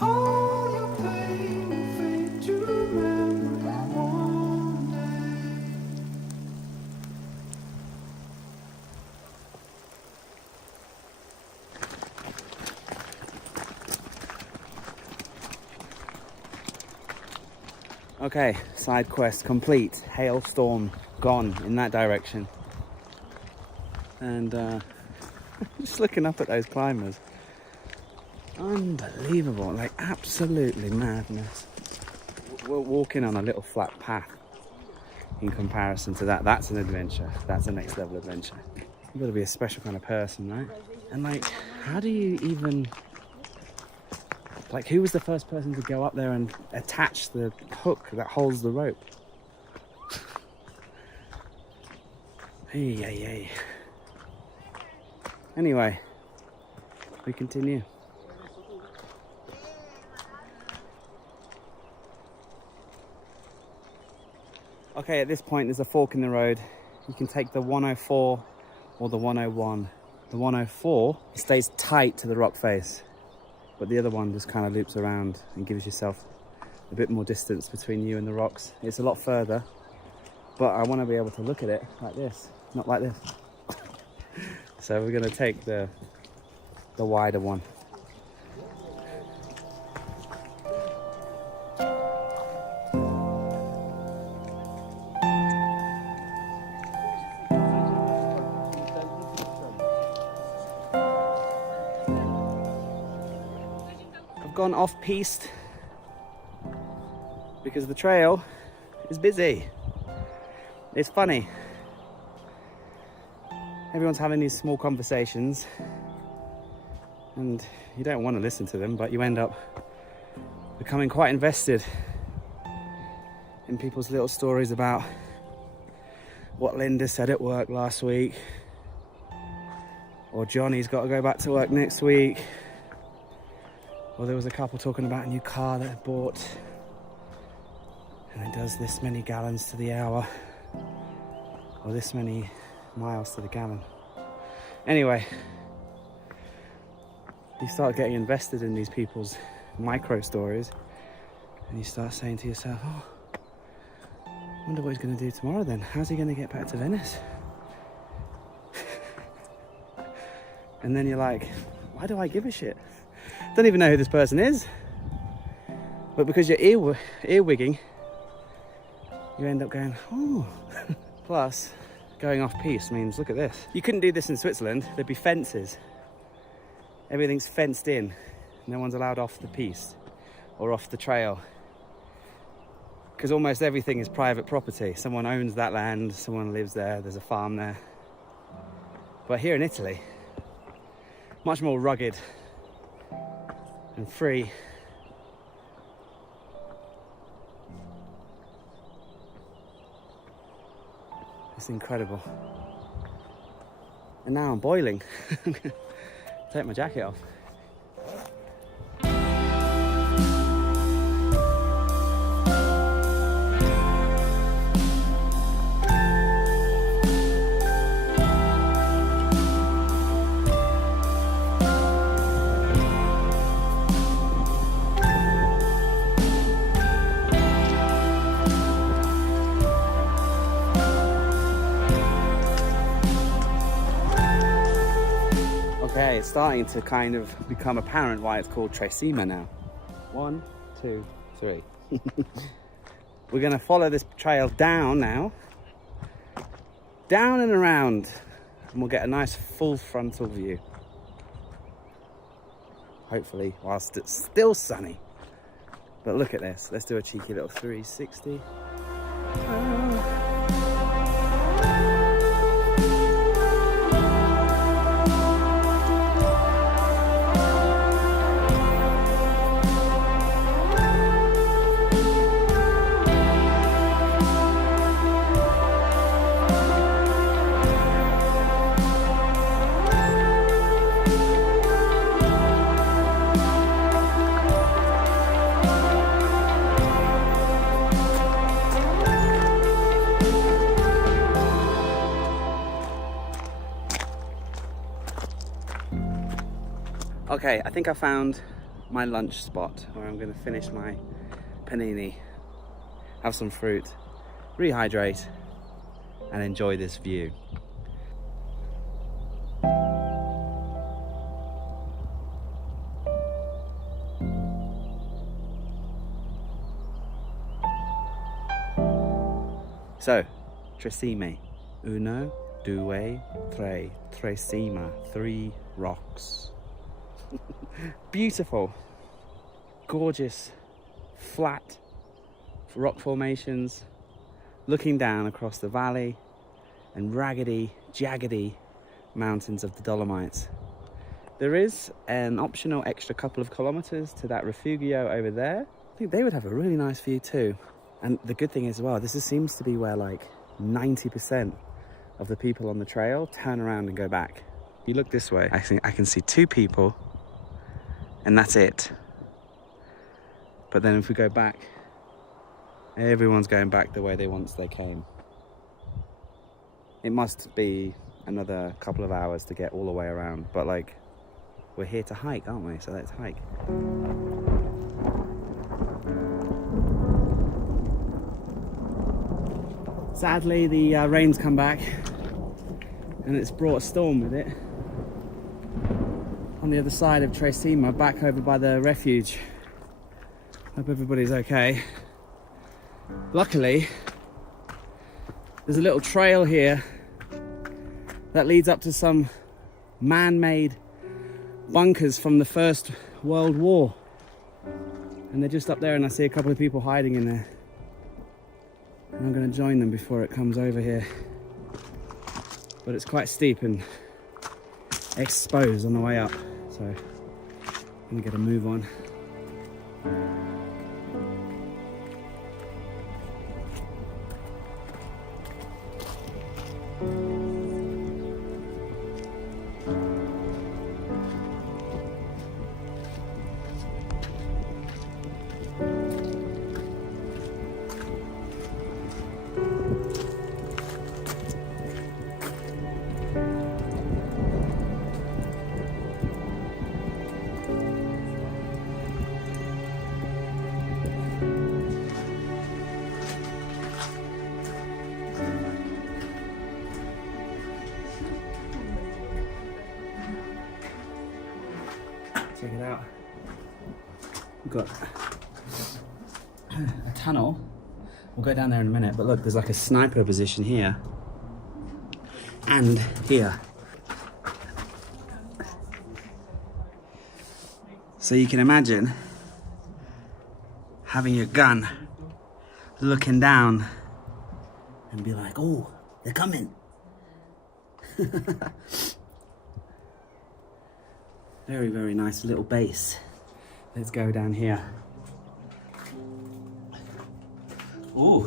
All your pain will fade to memory one day. Okay, side quest complete. Hailstorm gone in that direction. And just looking up at those climbers. Unbelievable, like absolutely madness. We're walking on a little flat path in comparison to that. That's an adventure. That's a next level adventure. You've got to be a special kind of person, right? And like, how do you even, like, who was the first person to go up there and attach the hook that holds the rope? Hey. Anyway, we continue. Okay, at this point there's a fork in the road. You can take the 104 or the 101. The 104 stays tight to the rock face, but the other one just kind of loops around and gives yourself a bit more distance between you and the rocks. It's a lot further, but I want to be able to look at it like this, not like this. So we're going to take the wider one. I've gone off-piste because the trail is busy. It's funny. Everyone's having these small conversations and you don't want to listen to them, but you end up becoming quite invested in people's little stories about what Linda said at work last week, or Johnny's got to go back to work next week, or there was a couple talking about a new car that they bought and it does this many gallons to the hour, or this many miles to the gallon. Anyway, you start getting invested in these people's micro stories, and you start saying to yourself, oh, I wonder what he's going to do tomorrow then. How's he going to get back to Venice? And then you're like, why do I give a shit? Don't even know who this person is. But because you're earwigging, you end up going, oh. Plus, going off piste means, look at this. You couldn't do this in Switzerland. There'd be fences. Everything's fenced in. No one's allowed off the piste or off the trail. Because almost everything is private property. Someone owns that land, someone lives there, there's a farm there. But here in Italy, much more rugged and free. It's incredible. And now I'm boiling. Take my jacket off. Okay, it's starting to kind of become apparent why it's called Tre Cime now. 1, 2, 3. We're going to follow this trail down now. Down and around. And we'll get a nice full frontal view. Hopefully, whilst it's still sunny. But look at this. Let's do a cheeky little 360. Okay, I think I found my lunch spot where I'm going to finish my panini, have some fruit, rehydrate, and enjoy this view. So, Tre Cime. Uno, due, tre. Tre Cime. 3 rocks. Beautiful, gorgeous, flat rock formations looking down across the valley and raggedy, jaggedy mountains of the Dolomites. There is an optional extra couple of kilometers to that refugio over there. I think they would have a really nice view too. And the good thing is, well, this seems to be where like 90% of the people on the trail turn around and go back. You look this way, I think I can see 2 people, and that's it. But then if we go back, everyone's going back the way they came. It must be another couple of hours to get all the way around, but like, we're here to hike, aren't we? So let's hike. Sadly, the rain's come back and it's brought a storm with it. On the other side of Tre Cime, back over by the refuge. Hope everybody's okay. Luckily, there's a little trail here that leads up to some man-made bunkers from the First World War. And they're just up there, and I see a couple of people hiding in there. And I'm going to join them before it comes over here. But it's quite steep and exposed on the way up. So I'm gonna get a move on. Check it out. We've got a tunnel. We'll go down there in a minute, but look, there's like a sniper position here and here. So you can imagine having your gun, looking down and be like, oh, they're coming. Very, very nice little base. Let's go down here. Ooh.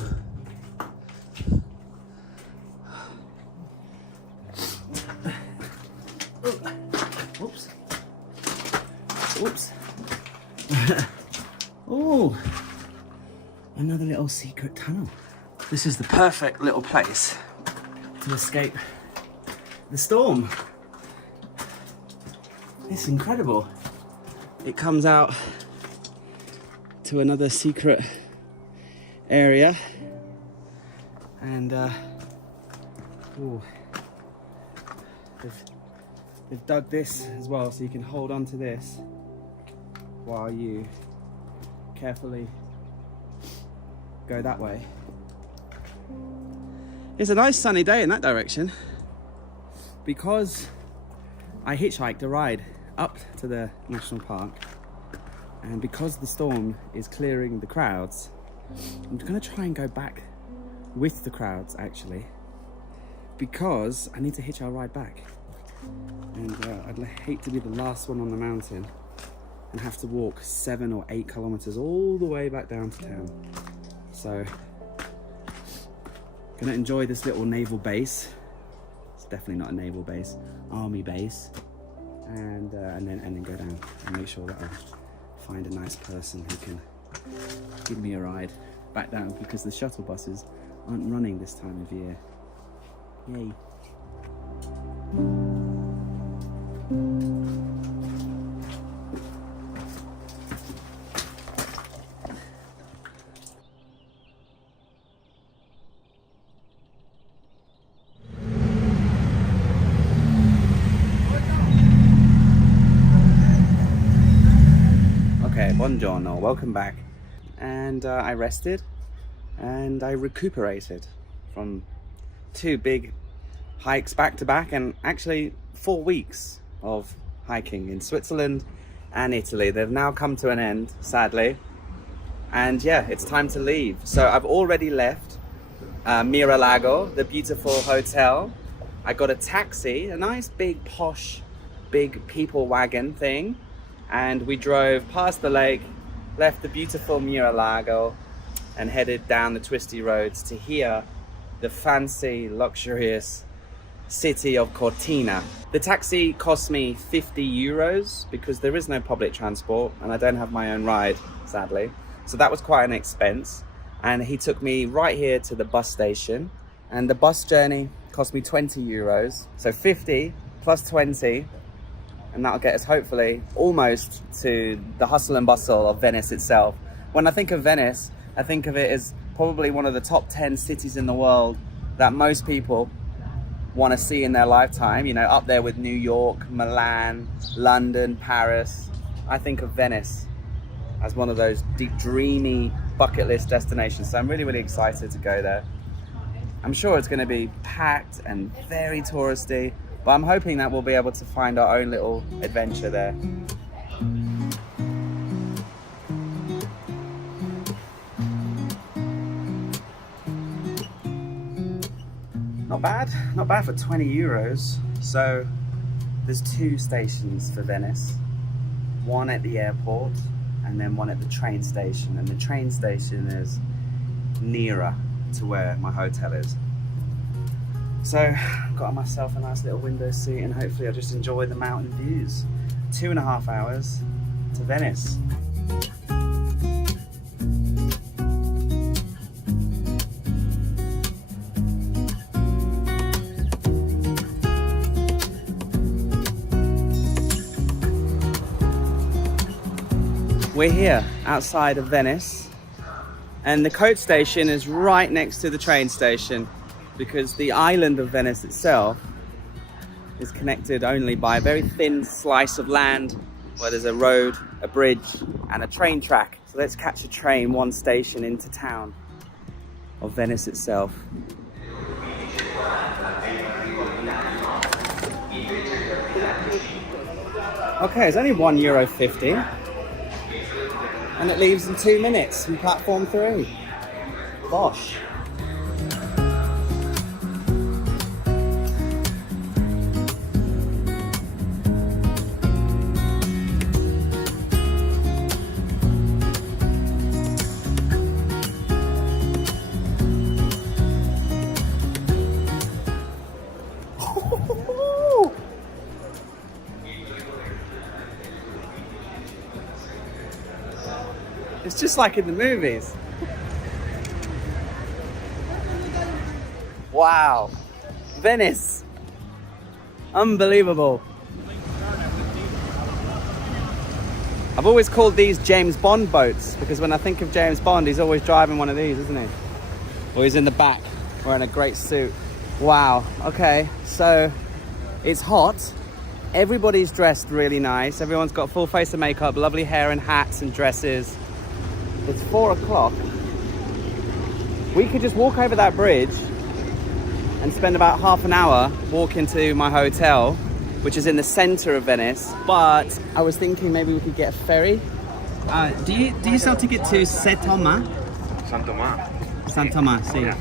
Oops. Oops. Ooh. Another little secret tunnel. This is the perfect little place to escape the storm. It's incredible. It comes out to another secret area, and ooh, they've dug this as well, so you can hold on to this while you carefully go that way. It's a nice sunny day in that direction. Because I hitchhiked a ride up to the national park, and because the storm is clearing the crowds, I'm gonna try and go back with the crowds actually, because I need to hitch our ride back, and I'd hate to be the last one on the mountain and have to walk 7 or 8 kilometers all the way back down to town. So gonna enjoy this little naval base. It's definitely not a naval base, army base, and then go down and make sure that I find a nice person who can give me a ride back down, because the shuttle buses aren't running this time of year. Yay. Okay, buongiorno, welcome back. And I rested and I recuperated from 2 big hikes back to back, and actually 4 weeks of hiking in Switzerland and Italy. They've now come to an end, sadly. And yeah, it's time to leave. So I've already left Miralago, the beautiful hotel. I got a taxi, a nice big posh, big people wagon thing. And we drove past the lake, left the beautiful Miralago, and headed down the twisty roads to here, the fancy, luxurious city of Cortina. The taxi cost me 50 euros because there is no public transport and I don't have my own ride, sadly. So that was quite an expense. And he took me right here to the bus station, and the bus journey cost me 20 euros. So 50 plus 20. And that'll get us hopefully almost to the hustle and bustle of Venice itself. When I think of Venice, I think of it as probably one of the top 10 cities in the world that most people want to see in their lifetime. You know, up there with New York, Milan, London, Paris. I think of Venice as one of those deep, dreamy bucket list destinations. So I'm really, really excited to go there. I'm sure it's going to be packed and very touristy, but I'm hoping that we'll be able to find our own little adventure there. Not bad for 20 euros. So there's 2 stations for Venice. One at the airport and then one at the train station. And the train station is nearer to where my hotel is. So I've got myself a nice little window seat and hopefully I'll just enjoy the mountain views. 2.5 hours to Venice. We're here outside of Venice, and the coach station is right next to the train station, because the island of Venice itself is connected only by a very thin slice of land where there's a road, a bridge, and a train track. So let's catch a train one station into town of Venice itself. Okay, it's only €1.50, and it leaves in 2 minutes from platform 3. Bosh. It's just like in the movies. Wow. Venice. Unbelievable. I've always called these James Bond boats because when I think of James Bond, he's always driving one of these, isn't he? Or he's in the back wearing a great suit. Wow. Okay, so it's hot. Everybody's dressed really nice. Everyone's got full face of makeup, lovely hair and hats and dresses. It's 4 o'clock. We could just walk over that bridge and spend about half an hour walking to my hotel, which is in the center of Venice. But I was thinking maybe we could get a ferry. Do you sell ticket to San Thomas? San Thomas, see. Yeah.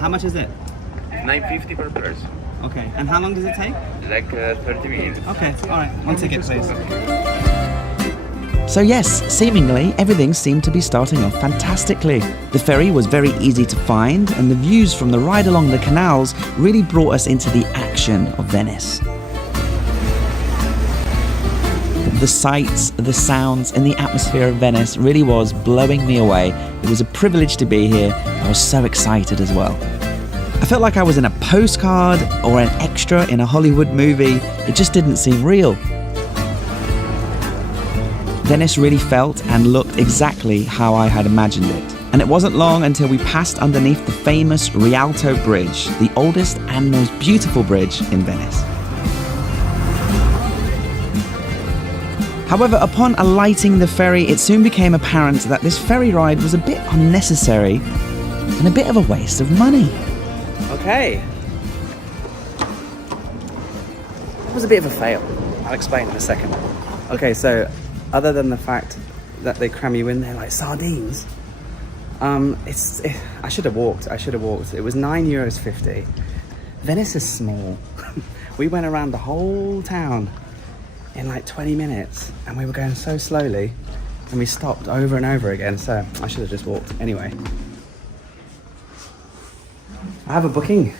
How much is it? $9.50 per person. Okay, and how long does it take? Like 30 minutes. Okay, all right, one ticket please. So yes, seemingly everything seemed to be starting off fantastically. The ferry was very easy to find, and the views from the ride along the canals really brought us into the action of Venice. The sights, the sounds, and the atmosphere of Venice really was blowing me away. It was a privilege to be here. I was so excited as well. I felt like I was in a postcard or an extra in a Hollywood movie. It just didn't seem real. Venice really felt and looked exactly how I had imagined it. And it wasn't long until we passed underneath the famous Rialto Bridge, the oldest and most beautiful bridge in Venice. However, upon alighting the ferry, it soon became apparent that this ferry ride was a bit unnecessary and a bit of a waste of money. Okay. It was a bit of a fail. I'll explain in a second. Okay, so other than the fact that they cram you in there like sardines, I should have walked. It was €9.50. Venice is small. We went around the whole town in like 20 minutes and we were going so slowly and we stopped over and over again, so I should have just walked. Anyway, I have a booking.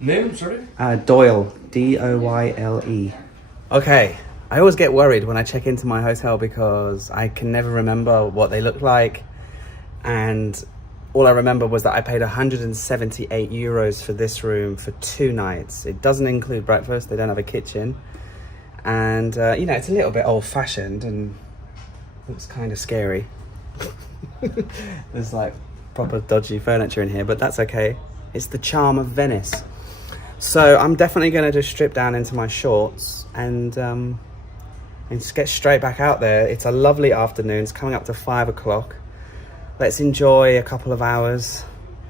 Name, sorry? Doyle, Doyle. Okay, I always get worried when I check into my hotel because I can never remember what they look like, and all I remember was that I paid €178 for this room for 2 nights. It doesn't include breakfast, they don't have a kitchen, and you know, it's a little bit old-fashioned and looks kind of scary. There's like proper dodgy furniture in here, but that's okay. It's the charm of Venice. So I'm definitely going to just strip down into my shorts and just get straight back out there. It's a lovely afternoon. It's coming up to 5 o'clock. Let's enjoy a couple of hours.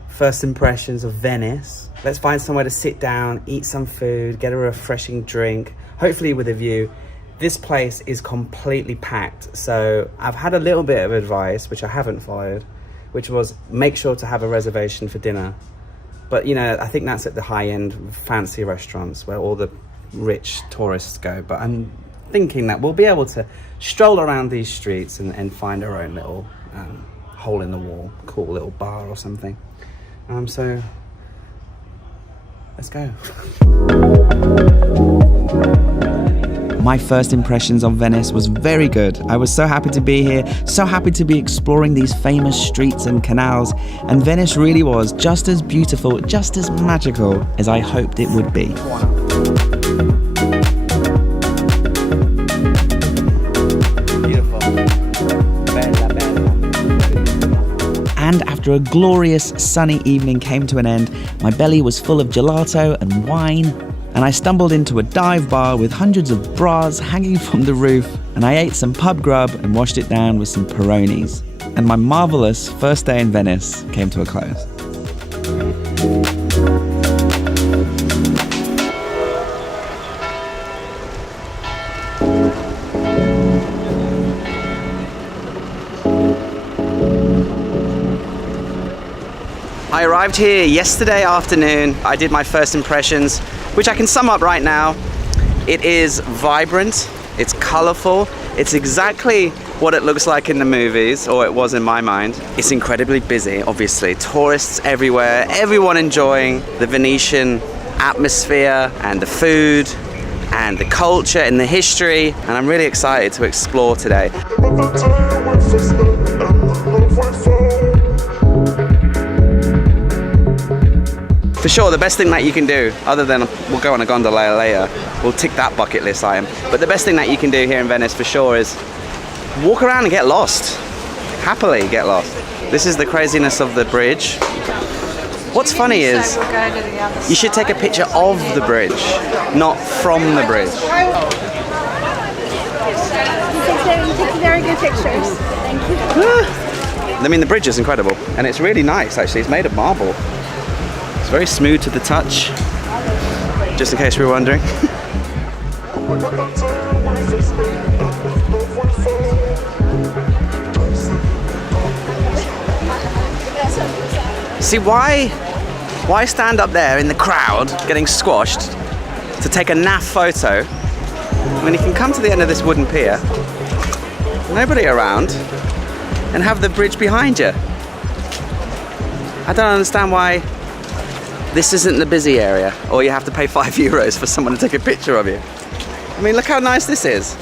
First impressions of Venice. Let's find somewhere to sit down, eat some food, get a refreshing drink, hopefully with a view. This place is completely packed. So I've had a little bit of advice, which I haven't followed, which was make sure to have a reservation for dinner. But, you know, I think that's at the high-end fancy restaurants where all the rich tourists go. But I'm thinking that we'll be able to stroll around these streets and find our own little hole-in-the-wall, cool little bar or something. So, let's go. My first impressions of Venice was very good. I was so happy to be here, so happy to be exploring these famous streets and canals, and Venice really was just as beautiful, just as magical as I hoped it would be. Beautiful. Bella, bella. And after a glorious sunny evening came to an end, my belly was full of gelato and wine, and I stumbled into a dive bar with hundreds of bras hanging from the roof and I ate some pub grub and washed it down with some Peronis. And my marvellous first day in Venice came to a close. I arrived here yesterday afternoon. I did my first impressions, which I can sum up right now. It is vibrant, it's colorful, it's exactly what it looks like in the movies, or it was in my mind. It's incredibly busy, obviously. Tourists everywhere, everyone enjoying the Venetian atmosphere and the food and the culture and the history, and I'm really excited to explore today. For sure, the best thing that you can do, other than we'll go on a gondola later, we'll tick that bucket list item, but the best thing that you can do here in Venice for sure is walk around and get lost. Happily get lost. This is the craziness of the bridge. What's funny is you should take a picture of the bridge, not from the bridge. You take very good pictures. Thank you. I mean, the bridge is incredible, and it's really nice actually. It's made of marble. It's very smooth to the touch, just in case we were wondering. See, why stand up there in the crowd getting squashed to take a naff photo when you can come to the end of this wooden pier, nobody around, and have the bridge behind you? I don't understand why this isn't the busy area, or you have to pay €5 for someone to take a picture of you. I mean, look how nice this is.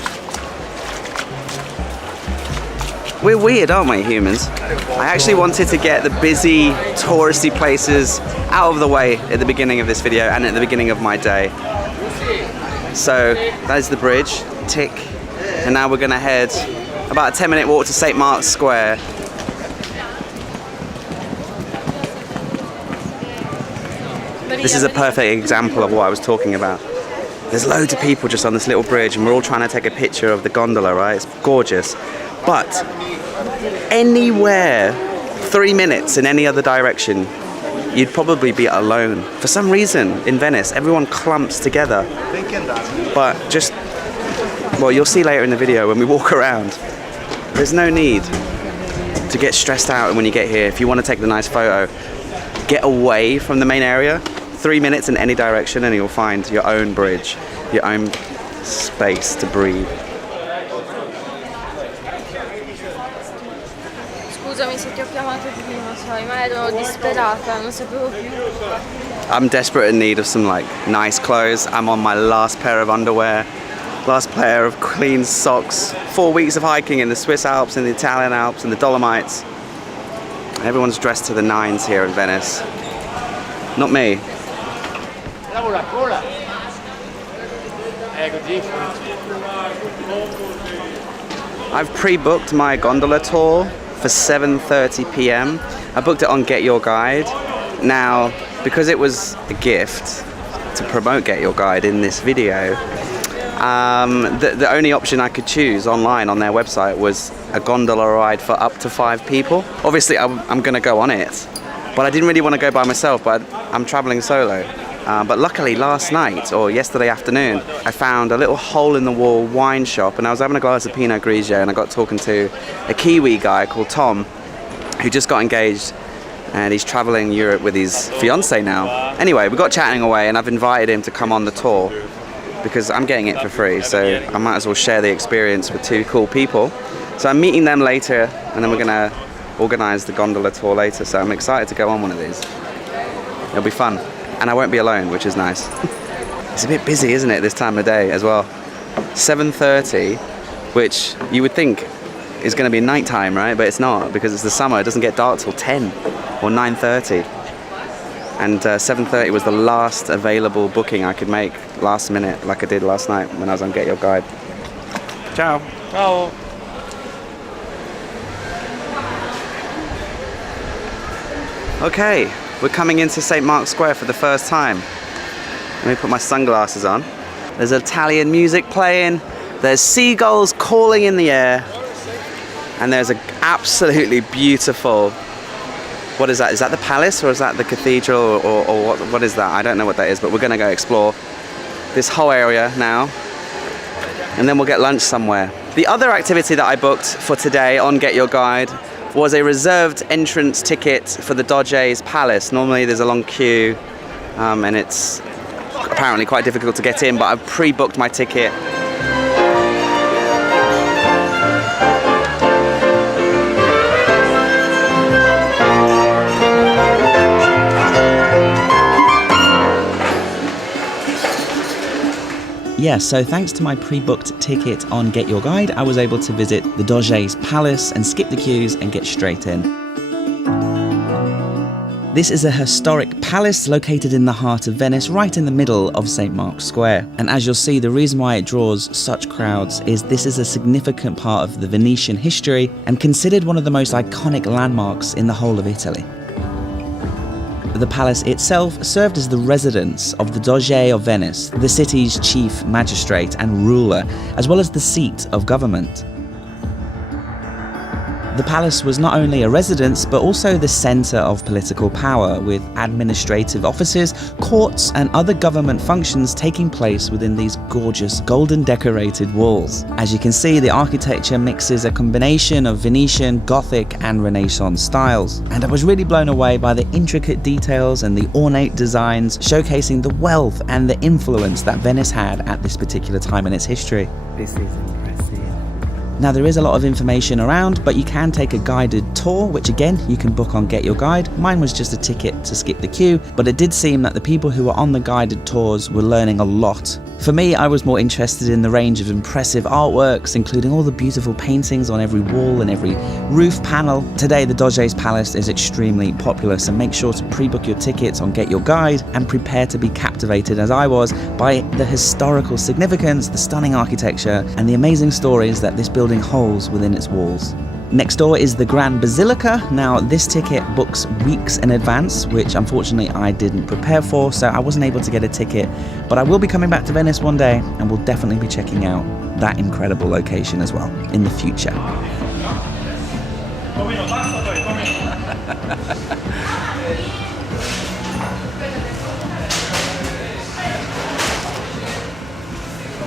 We're weird, aren't we, humans? I actually wanted to get the busy, touristy places out of the way at the beginning of this video and at the beginning of my day. So, there's the bridge, tick, and now we're gonna head about a 10-minute walk to St. Mark's Square. This is a perfect example of what I was talking about. There's loads of people just on this little bridge, and we're all trying to take a picture of the gondola, right? It's gorgeous. But anywhere, 3 minutes in any other direction, you'd probably be alone. For some reason, in Venice, everyone clumps together. But just, well, you'll see later in the video when we walk around, there's no need to get stressed out when you get here. If you want to take the nice photo, get away from the main area. 3 minutes in any direction and you'll find your own bridge, your own space to breathe. Scusami se ti ho chiamato prima, sai, ma ero disperata, non sapevo più. I'm desperate in need of some like nice clothes. I'm on my last pair of underwear, last pair of clean socks. 4 weeks of hiking in the Swiss Alps and the Italian Alps and the Dolomites. Everyone's dressed to the nines here in Venice. Not me. I've pre-booked my gondola tour for 7:30 p.m. I booked it on Get Your Guide. Now, because it was a gift to promote Get Your Guide in this video, the only option I could choose online on their website was a gondola ride for up to 5 people. Obviously, I'm going to go on it, but I didn't really want to go by myself, but I'm traveling solo. But luckily last night, or yesterday afternoon, I found a little hole-in-the-wall wine shop, and I was having a glass of Pinot Grigio, and I got talking to a Kiwi guy called Tom, who just got engaged, and he's traveling Europe with his fiance now. Anyway, we got chatting away, and I've invited him to come on the tour, because I'm getting it for free, so I might as well share the experience with 2 cool people. So I'm meeting them later, and then we're gonna organize the gondola tour later, so I'm excited to go on one of these. It'll be fun. And I won't be alone, which is nice. It's a bit busy, isn't it, this time of day as well? 7:30, which you would think is going to be nighttime, right? But it's not, because it's the summer. It doesn't get dark till 10 or 9:30. And 7:30 was the last available booking I could make last minute, like I did last night when I was on Get Your Guide. Ciao. Ciao. Okay. We're coming into St. Mark's Square for the first time. Let me put my sunglasses on. There's Italian music playing, There's seagulls calling in the air, and there's an absolutely beautiful, what is that? Is that the palace or is that the cathedral or what is that? I don't know what that is, but we're gonna go explore this whole area now, and then we'll get lunch somewhere. The other activity that I booked for today on Get Your Guide was a reserved entrance ticket for the Doge's Palace. Normally there's a long queue and it's apparently quite difficult to get in, but I've pre-booked my ticket. Yeah, so thanks to my pre-booked ticket on Get Your Guide, I was able to visit the Doge's Palace and skip the queues and get straight in. This is a historic palace located in the heart of Venice, right in the middle of St. Mark's Square. And as you'll see, the reason why it draws such crowds is this is a significant part of the Venetian history and considered one of the most iconic landmarks in the whole of Italy. The palace itself served as the residence of the Doge of Venice, the city's chief magistrate and ruler, as well as the seat of government. The palace was not only a residence, but also the centre of political power, with administrative offices, courts, and other government functions taking place within these gorgeous golden decorated walls. As you can see, the architecture mixes a combination of Venetian, Gothic, and Renaissance styles. And I was really blown away by the intricate details and the ornate designs, showcasing the wealth and the influence that Venice had at this particular time in its history. This is impressive. Now there is a lot of information around, but you can take a guided tour, which again, you can book on Get Your Guide. Mine was just a ticket to skip the queue, but it did seem that the people who were on the guided tours were learning a lot. For me, I was more interested in the range of impressive artworks, including all the beautiful paintings on every wall and every roof panel. Today, the Doge's Palace is extremely popular, so make sure to pre-book your tickets on Get Your Guide and prepare to be captivated, as I was, by the historical significance, the stunning architecture, and the amazing stories that this building holds within its walls. Next door is the Grand Basilica. Now this ticket books weeks in advance, which unfortunately I didn't prepare for, so I wasn't able to get a ticket, but I will be coming back to Venice one day and will definitely be checking out that incredible location as well in the future.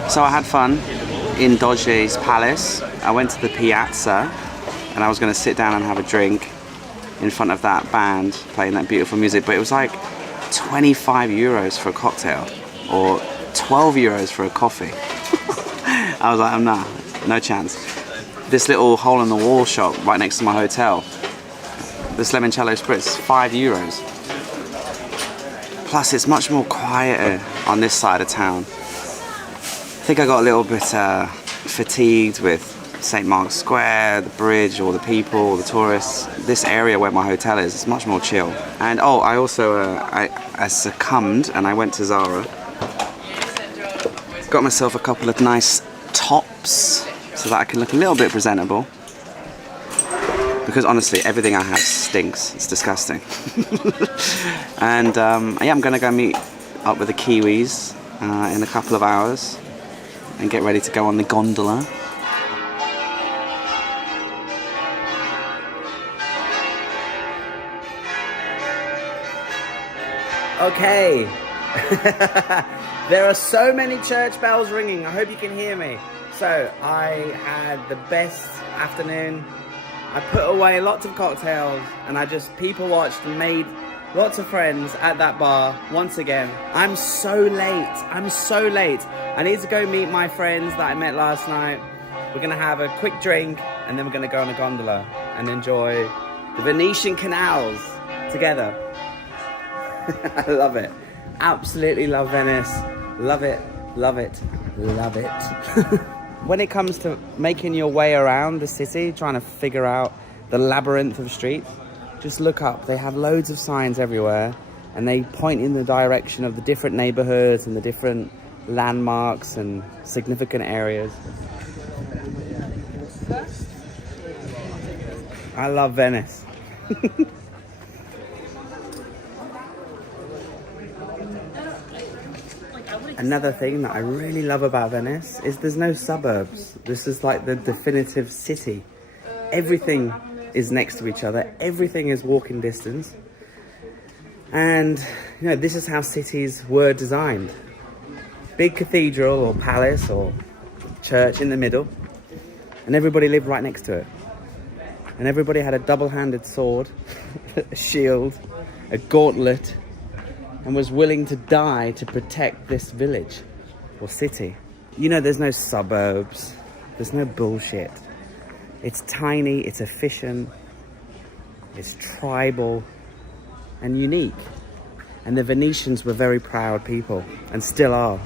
So I had fun in Doge's Palace. I went to the piazza and I was going to sit down and have a drink in front of that band playing that beautiful music, but it was like 25 euros for a cocktail or 12 euros for a coffee. I was like, nah, no chance. This little hole in the wall shop right next to my hotel, this limoncello spritz, 5 euros. Plus it's much more quieter on this side of town. I think I got a little bit fatigued with St. Mark's Square, the bridge, all the people, the tourists. This area where my hotel is, it's much more chill. And oh, I also I succumbed and I went to Zara. Got myself a couple of nice tops so that I can look a little bit presentable. Because honestly, everything I have stinks. It's disgusting. And yeah, I'm gonna go meet up with the Kiwis in a couple of hours and get ready to go on the gondola. Okay, there are so many church bells ringing. I hope you can hear me. So I had the best afternoon. I put away lots of cocktails and I just people watched and made lots of friends at that bar once again. I'm so late. I need to go meet my friends that I met last night. We're gonna have a quick drink and then we're gonna go on a gondola and enjoy the Venetian canals together. I love it. Absolutely love Venice. Love it, love it, love it. When it comes to making your way around the city, trying to figure out the labyrinth of streets, just look up. They have loads of signs everywhere and they point in the direction of the different neighborhoods and the different landmarks and significant areas. I love Venice. Another thing that I really love about Venice is there's no suburbs. This is like the definitive city. Everything is next to each other. Everything is walking distance. And, you know, this is how cities were designed. Big cathedral or palace or church in the middle. And everybody lived right next to it. And everybody had a double-handed sword, a shield, a gauntlet, and was willing to die to protect this village or city. You know, there's no suburbs, there's no bullshit. It's tiny, it's efficient, it's tribal and unique. And the Venetians were very proud people, and still are.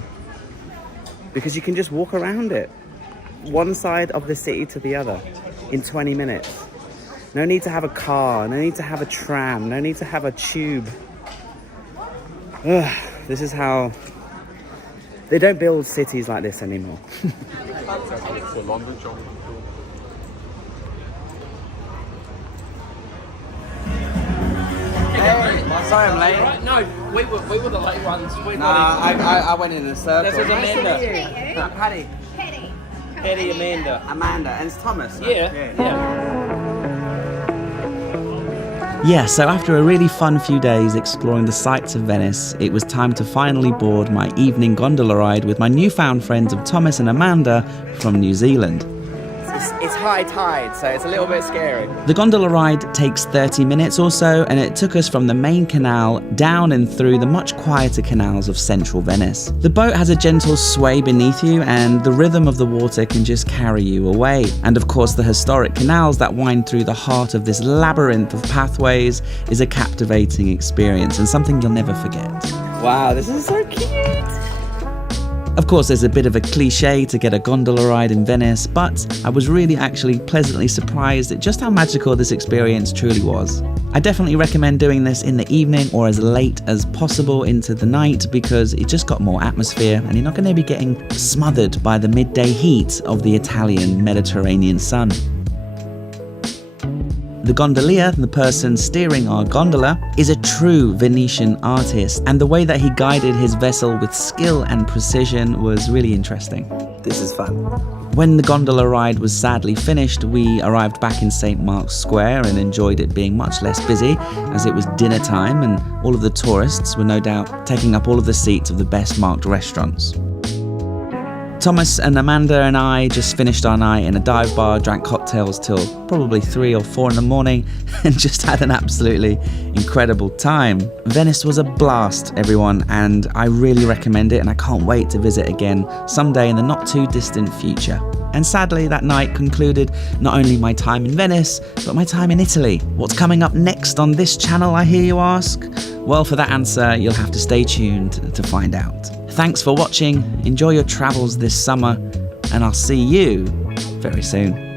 Because you can just walk around it, one side of the city to the other, in 20 minutes. No need to have a car, no need to have a tram, no need to have a tube. Ugh, this is how... They don't build cities like this anymore. Sorry I'm late. Right, no, we were the late ones. I went in a circle. This is Amanda. I'm Paddy. Paddy, Amanda. Amanda, and it's Thomas. Yeah. Yeah, so after a really fun few days exploring the sights of Venice, it was time to finally board my evening gondola ride with my newfound friends of Thomas and Amanda from New Zealand. It's high tide, so it's a little bit scary. The gondola ride takes 30 minutes or so, and it took us from the main canal down and through the much quieter canals of central Venice. The boat has a gentle sway beneath you, and the rhythm of the water can just carry you away. And of course, the historic canals that wind through the heart of this labyrinth of pathways is a captivating experience and something you'll never forget. Wow, this is so cute. Of course, there's a bit of a cliche to get a gondola ride in Venice, but I was really actually pleasantly surprised at just how magical this experience truly was. I definitely recommend doing this in the evening or as late as possible into the night because it just got more atmosphere and you're not going to be getting smothered by the midday heat of the Italian Mediterranean sun. The gondolier, the person steering our gondola, is a true Venetian artist, and the way that he guided his vessel with skill and precision was really interesting. This is fun. When the gondola ride was sadly finished, we arrived back in St. Mark's Square and enjoyed it being much less busy as it was dinner time and all of the tourists were no doubt taking up all of the seats of the best marked restaurants. Thomas and Amanda and I just finished our night in a dive bar, drank cocktails till probably 3 or 4 in the morning and just had an absolutely incredible time. Venice was a blast, everyone, and I really recommend it and I can't wait to visit again someday in the not too distant future. And sadly, that night concluded not only my time in Venice, but my time in Italy. What's coming up next on this channel, I hear you ask? Well, for that answer, you'll have to stay tuned to find out. Thanks for watching, enjoy your travels this summer, and I'll see you very soon.